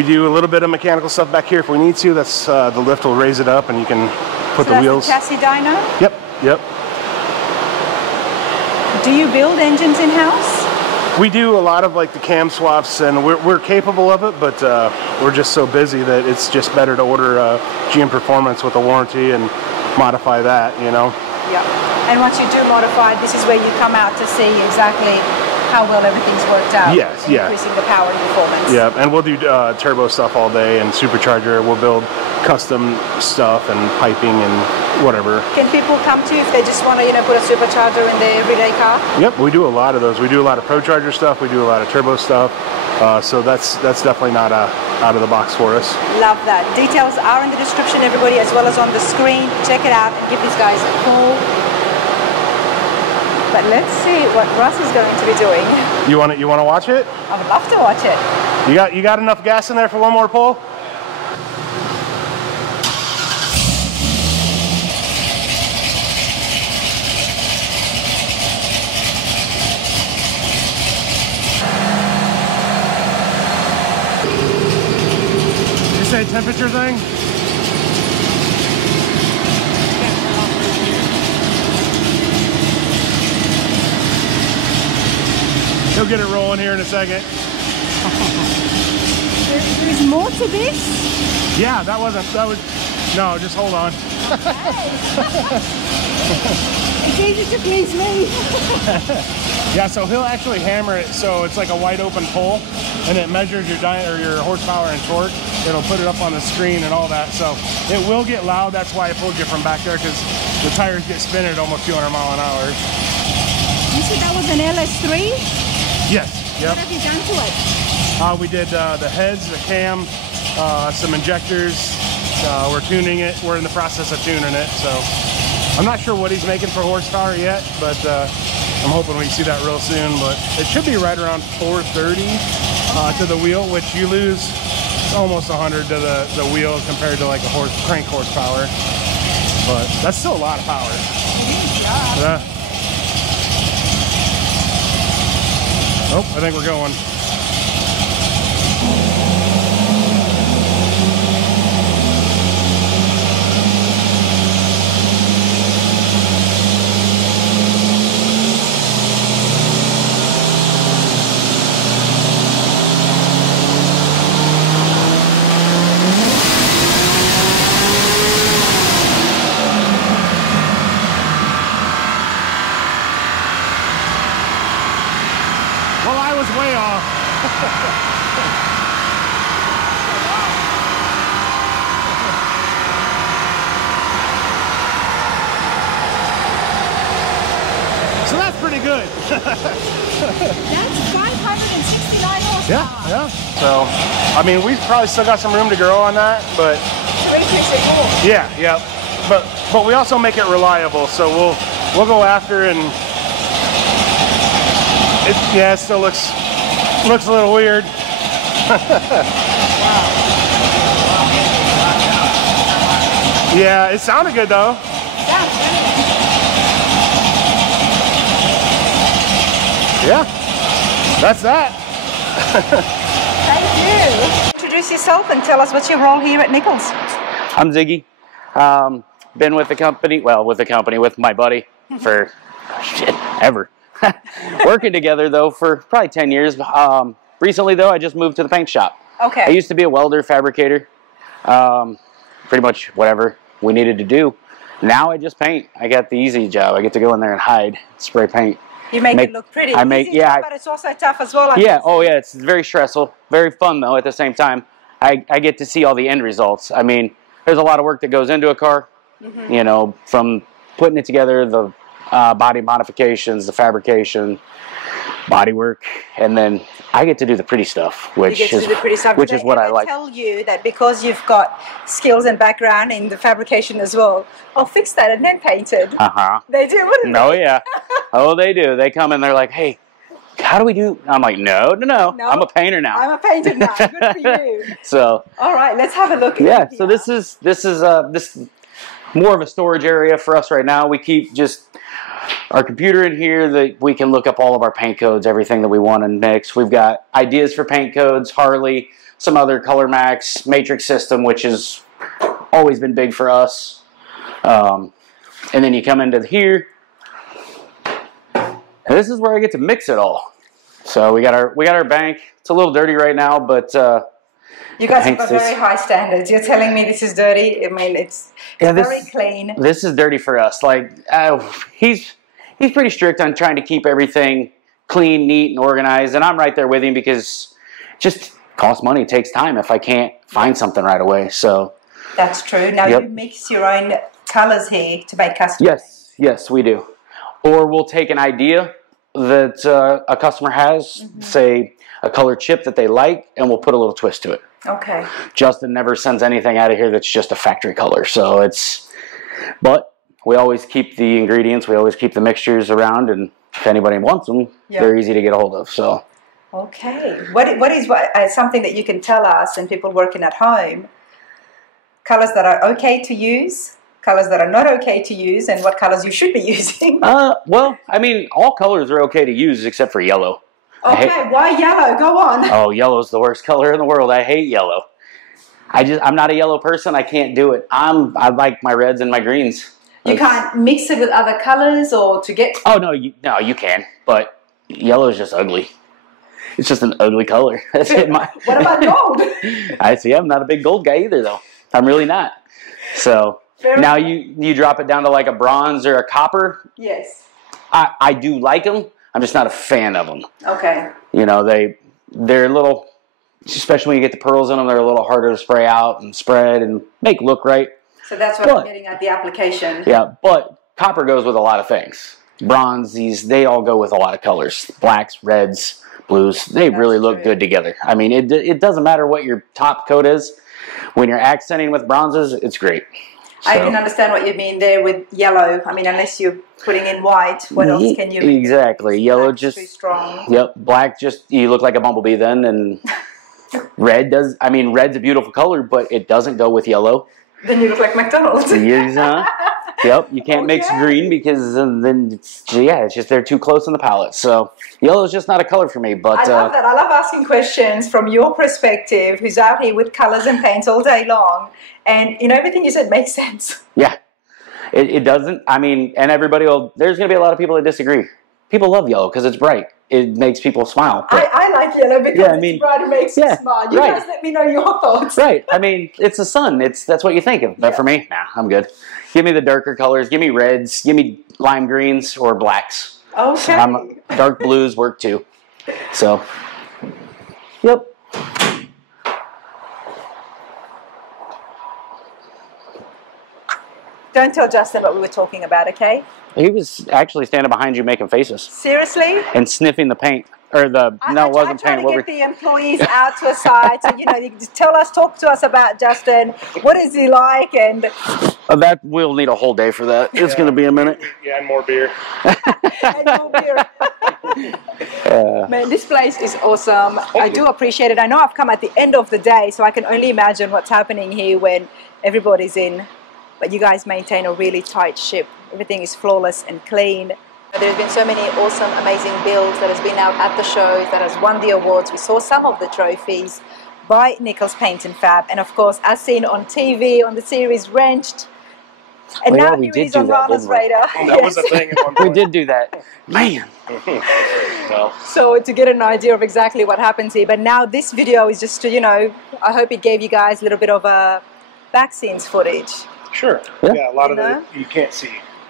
do a little bit of mechanical stuff back here if we need to. That's the lift will raise it up and you can put the wheels. The chassis dyno? Yep, yep. Do you build engines in-house? We do a lot of like the cam swaps, and we're capable of it, but we're just so busy that it's just better to order GM Performance with a warranty and modify that, you know? Yeah. And once you do modify, this is where you come out to see exactly how well everything's worked out. Yes, yeah. Increasing the power and performance. Yeah, and we'll do turbo stuff all day and supercharger. We'll build custom stuff and piping and whatever. Can people come to you if they just want to, put a supercharger in their everyday car? Yep, we do a lot of those. We do a lot of ProCharger stuff. We do a lot of turbo stuff. So that's definitely not out of the box for us. Love that. Details are in the description, everybody, as well as on the screen. Check it out and give these guys a call. But let's see what Russ is going to be doing. You want to watch it? I would love to watch it. You got enough gas in there for one more pull? You say temperature thing? He'll get it rolling here in a second. There's more to this? Yeah, that was, no, just hold on. It's easy to please me. Yeah, so he'll actually hammer it so it's like a wide open pull, and it measures your your horsepower and torque. It'll put it up on the screen and all that, so it will get loud. That's why I pulled you from back there, because the tires get spinning at almost 200 mile an hour. You said that was an LS3? Yes. Yep. What have you done to it? We did the heads, the cam, some injectors. We're tuning it. We're in the process of tuning it. So I'm not sure what he's making for horsepower yet, but I'm hoping we see that real soon. But it should be right around 430 to the wheel, which you lose almost 100 to the wheel compared to like a crank horsepower. But that's still a lot of power. Yeah. Oh, I think we're going. Well, I was way off. So that's pretty good. That's 569 horsepower. Yeah. So, I mean, we've probably still got some room to grow on that, but So really fix it more. yeah. But we also make it reliable, so we'll go after and it still looks a little weird. Yeah, it sounded good though. Yeah, that's that. Thank you. Introduce yourself and tell us what's your role here at Nichols. I'm Ziggy. Been with the company, with my buddy for ever. Working together though for probably 10 years. Recently though, I just moved to the paint shop. Okay. I used to be a welder, fabricator, pretty much whatever we needed to do. Now I just paint. I got the easy job. I get to go in there and hide, spray paint. You make it look pretty. But it's also tough as well. It's very stressful, very fun though at the same time. I get to see all the end results. I mean, there's a lot of work that goes into a car, you know, from putting it together, the body modifications, the fabrication, body work, and then I get to do the pretty stuff, which is what I like. Tell you that because you've got skills and background in the fabrication as well, I'll fix that and then paint it. They do, wouldn't they? Oh yeah. Oh, they do. They come and they're like, hey, how do we do? I'm like, no. I'm a painter now. I'm a painter now. Good for you. So. All right, let's have a look. Yeah. So this is more of a storage area for us right now. We keep just our computer in here that we can look up all of our paint codes, everything that we want to mix. We've got ideas for paint codes, Harley, some other Color Max, Matrix system, which has always been big for us. And then you come into here. And this is where I get to mix it all. So we got our bank. It's a little dirty right now, but you guys have got very high standards. You're telling me this is dirty? I mean, it's very clean. This is dirty for us. Like he's pretty strict on trying to keep everything clean, neat, and organized. And I'm right there with him because it just costs money. It takes time if I can't find something right away. So that's true. Now you mix your own colors here to make custom. Yes, we do. Or we'll take an idea that a customer has, say a color chip that they like, and we'll put a little twist to it. Okay. Justin never sends anything out of here that's just a factory color. So but we always keep the ingredients, we always keep the mixtures around, and if anybody wants them, they're easy to get a hold of. So. Okay. What is something that you can tell us and people working at home, colors that are okay to use, colors that are not okay to use, and what colors you should be using? Well, I mean, all colors are okay to use except for yellow. Okay, why yellow? Go on. Oh, yellow's the worst color in the world. I hate yellow. I'm not a yellow person. I can't do it. I like my reds and my greens. You can't mix it with other colors or to get... Oh, no, you can, but yellow is just ugly. It's just an ugly color. That's it. What about gold? I'm not a big gold guy either, though. I'm really not. So... Now you drop it down to like a bronze or a copper. Yes. I do like them. I'm just not a fan of them. Okay. You know, they're a little, especially when you get the pearls in them, they're a little harder to spray out and spread and make look right. So that's what I'm getting at the application. Yeah, but copper goes with a lot of things. Bronze, they all go with a lot of colors. Blacks, reds, blues, they really look good together. I mean, it doesn't matter what your top coat is. When you're accenting with bronzes, it's great. So. I can understand what you mean there with yellow. I mean, unless you're putting in white, what else can you... Exactly. Yellow just... too strong. Yep. Black just... You look like a bumblebee then, and red does... I mean, red's a beautiful color, but it doesn't go with yellow. Then you look like McDonald's. Yep. You can't mix green because then it's just they're too close on the palette. So yellow is just not a color for me. But I love that. I love asking questions from your perspective, who's out here with colors and paints all day long. And everything you said makes sense. Yeah. It doesn't. I mean, and there's going to be a lot of people that disagree. People love yellow because it's bright. It makes people smile. I like yellow because it's bright and makes you smile. You guys let me know your thoughts. Right. I mean, it's the sun. That's what you think of. But for me, nah, I'm good. Give me the darker colors. Give me reds. Give me lime greens or blacks. Okay. Dark blues work too. So, yep. Don't tell Justin what we were talking about, okay? He was actually standing behind you making faces Seriously? and sniffing the paint. Or the, no, it wasn't I paint. try to get the employees out to a side to, you know, you just talk to us about Justin. What is he like? And That we'll need a whole day for that. It's going to be a minute. Yeah, and more beer. and more beer. Man, this place is awesome. I do appreciate it. I know I've come at the end of the day, so I can only imagine what's happening here when everybody's in. But you guys maintain a really tight ship. Everything is flawless and clean. There's been so many awesome, amazing builds that has been out at the shows, that has won the awards. We saw some of the trophies by Nichols Paint and Fab. And of course, as seen on TV, on the series Wrenched. And Oh, yeah, now we here did it is do on that, Lana's didn't we? radar. That was a thing at one We point. did do that. Man. No. So to get an idea of exactly what happens here. But now this video is just to, you know, I hope it gave you guys a little bit of back scenes footage. Sure. Yeah. Yeah, a lot of know? it you can't see.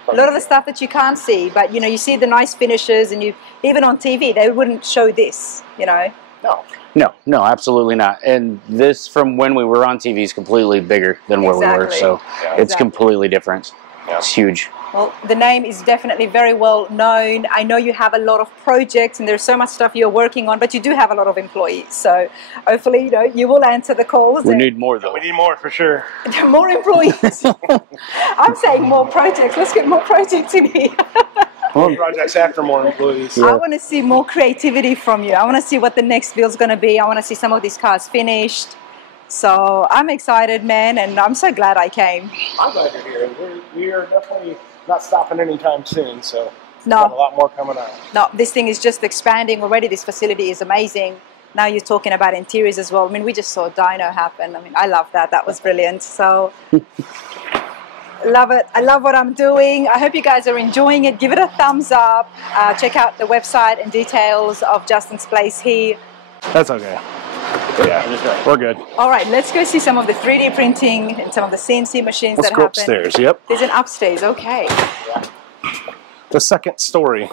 A lot of the stuff that you can't see, but you know, you see the nice finishes, and you even on TV they wouldn't show this, you know. No. No, absolutely not. And this, from when we were on TV, is completely bigger than where we were. Exactly. So Yeah. it's Exactly. completely different. Yeah. It's huge. Well, the name is definitely very well known. I know you have a lot of projects and there's so much stuff you're working on, but you do have a lot of employees. So hopefully, you know, you will answer the calls. We and need more, though. We need more for sure. more employees. I'm saying more projects. Let's get more projects in here. More projects after more employees. I want to see more creativity from you. I want to see what the next build's going to be. I want to see some of these cars finished. So I'm excited, man, and I'm so glad I came. I'm glad you're here. We are definitely not stopping anytime soon, so No. got a lot more coming out. No, this thing is just expanding already. This facility is amazing. Now you're talking about interiors as well. I mean, we just saw dyno happen. I mean, I love that. That was brilliant. So love it. I love what I'm doing. I hope you guys are enjoying it. Give it a thumbs up. Check out the website and details of Justin's place here. That's okay. Yeah, we're good. All right, let's go see some of the 3D printing and some of the CNC machines Let's that go happen. upstairs. Yep. There's an upstairs. Okay. The second story.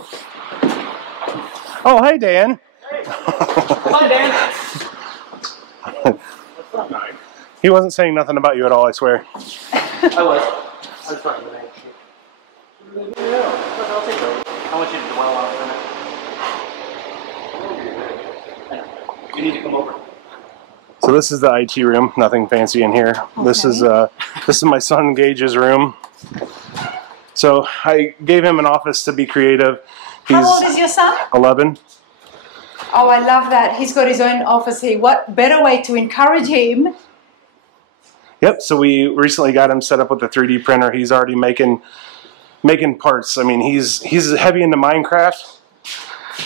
Oh, hey, Dan. Hi, Dan. He wasn't saying nothing about you at all, I swear. I was fine with that. I'll take it. I want you to dwell on it for a minute. You need to come over. So this is the IT room. Nothing fancy in here. This is my son Gage's room. So I gave him an office to be creative. He's How old is your son? 11. Oh, I love that. He's got his own office here. What better way to encourage him? Yep. So we recently got him set up with a 3D printer. He's already making parts. I mean, he's heavy into Minecraft.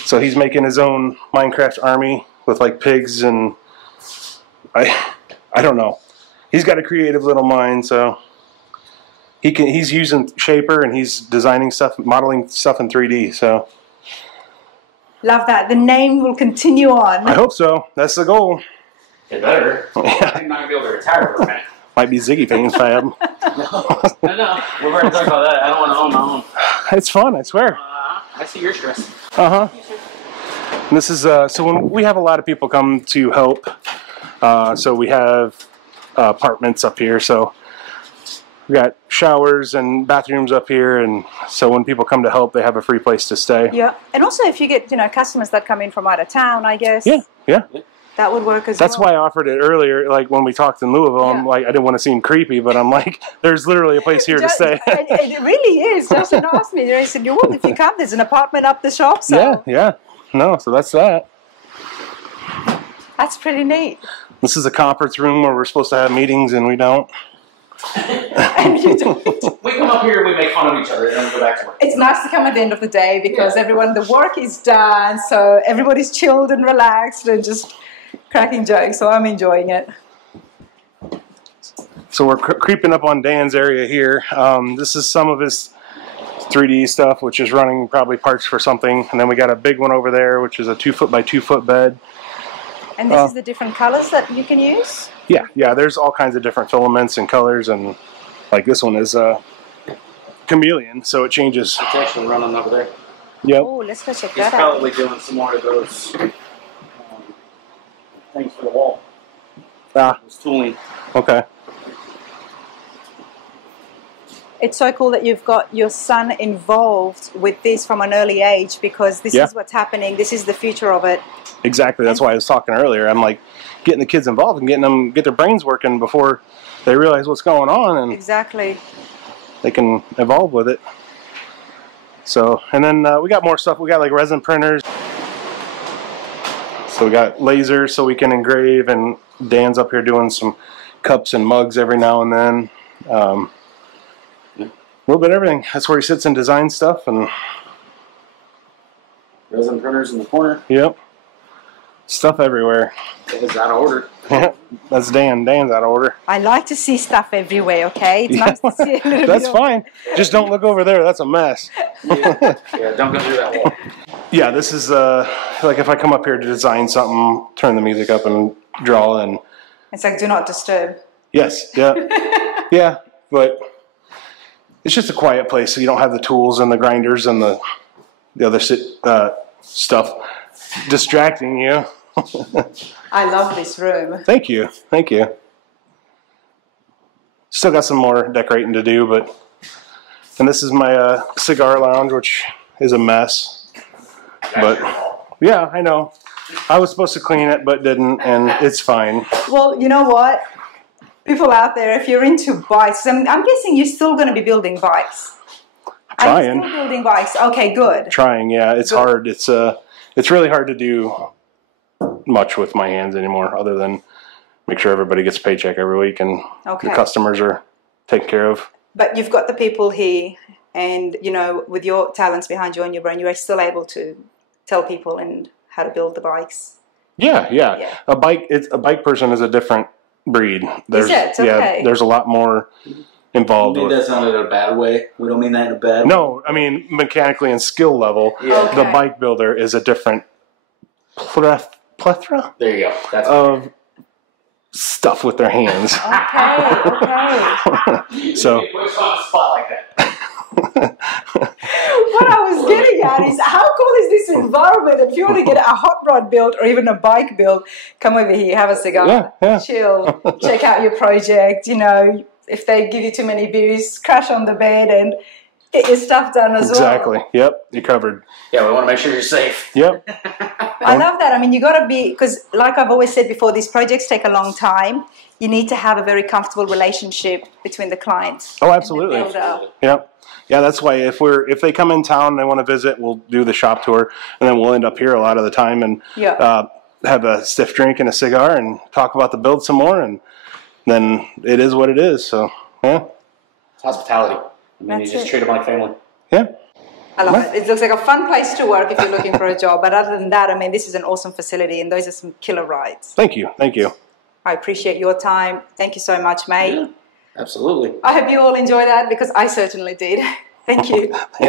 So he's making his own Minecraft army with like pigs and I don't know. He's got a creative little mind, so he's using Shaper and he's designing stuff, modeling stuff in 3D. So Love that. The name will continue on. I hope so. That's the goal. It better. Yeah. I'm not gonna be able to retire for a minute. Might be Ziggy Paint and Fab. No, we've already talked about that. I don't want to own my own. It's fun, I swear. I see your stress. And this is so when we have a lot of people come to help. So we have apartments up here. So we got showers and bathrooms up here, and so when people come to help, they have a free place to stay. Yeah, and also if you get customers that come in from out of town, I guess. Yeah, yeah. That would work as That's well. why I offered it earlier. Like when we talked in Louisville, I'm Yeah. like, I didn't want to seem creepy, but I'm like, there's literally a place here to stay. It really is. Justin asked me. He said, "Well, if you come, there's an apartment up the shop." So Yeah, yeah. No, so that's that. that's pretty neat. This is a conference room where we're supposed to have meetings and we don't. And you don't. We come up here and we make fun of each other and then we go back to work. It's nice to come at the end of the day because everyone, the work is done, so everybody's chilled and relaxed and just cracking jokes. So I'm enjoying it. So we're creeping up on Dan's area here. This is some of his 3D stuff, which is running probably parts for something. And then we got a big one over there, which is a 2-foot by 2-foot bed. And this is the different colors that you can use? Yeah, yeah, there's all kinds of different filaments and colors, and like this one is chameleon, so it changes. It's actually running over there. Yep. Oh, let's go check He's that out. probably doing some more of those things for the wall. Ah, Those tooling. okay. It's so cool that you've got your son involved with this from an early age, because this is what's happening. This is the future of it. Exactly. That's why I was talking earlier. I'm like getting the kids involved and getting them get their brains working before they realize what's going on, and exactly they can evolve with it. So, and then we got more stuff. We got like resin printers. So we got lasers so we can engrave, and Dan's up here doing some cups and mugs every now and then. A little bit of everything. That's where he sits and designs stuff. And resin printers in the corner. Yep. Stuff everywhere. It's out of order. That's Dan. Dan's out of order. I like to see stuff everywhere, okay? It's nice to see a little That's bit fine. Just don't look over there. That's a mess. Yeah, don't go through that wall. Yeah, this is like if I come up here to design something, turn the music up and draw, and it's like do not disturb. Yes, yeah. Yeah, but it's just a quiet place, so you don't have the tools and the grinders and the other stuff distracting you. I love this room. Thank you. Thank you. Still got some more decorating to do, but and this is my cigar lounge, which is a mess. But yeah, I know. I was supposed to clean it, but didn't, and it's fine. Well, you know what? People out there, if you're into bikes, I'm guessing you're still going to be building bikes. Trying. Are you still building bikes? Okay, good. Trying, yeah. It's hard. It's really hard to do much with my hands anymore, other than make sure everybody gets a paycheck every week and the customers are taken care of. But you've got the people here, and you know, with your talents behind you and your brain, you are still able to tell people and how to build the bikes. Yeah. A bike person is a different breed. There's, okay. There's a lot more involved. You mean that's not in a bad way? We don't mean that in a bad way? No, I mean mechanically and skill level. Yeah. Okay. The bike builder is a different plethora. There you go. That's of stuff with their hands. Okay. So. Put us on the spot like that. What I was getting at is how cool is this environment? If you want to get a hot rod built or even a bike built, come over here, have a cigar, chill, check out your project. You know, if they give you too many beers, crash on the bed and get your stuff done as well. Exactly. Yep. You're covered. Yeah, we want to make sure you're safe. Yep. I love that. I mean, you got to be, because like I've always said before, these projects take a long time. You need to have a very comfortable relationship between the clients. Oh, absolutely. Yep. Yeah, that's why if they come in town and they want to visit, we'll do the shop tour, and then we'll end up here a lot of the time and have a stiff drink and a cigar and talk about the build some more, and then it is what it is. So yeah, it's hospitality. I mean, you just treat them like family. Yeah. I love it. It looks like a fun place to work if you're looking for a job. But other than that, I mean, this is an awesome facility, and those are some killer rides. Thank you. Thank you. I appreciate your time. Thank you so much, mate. Yeah, absolutely. I hope you all enjoy that, because I certainly did. Thank you. Yep.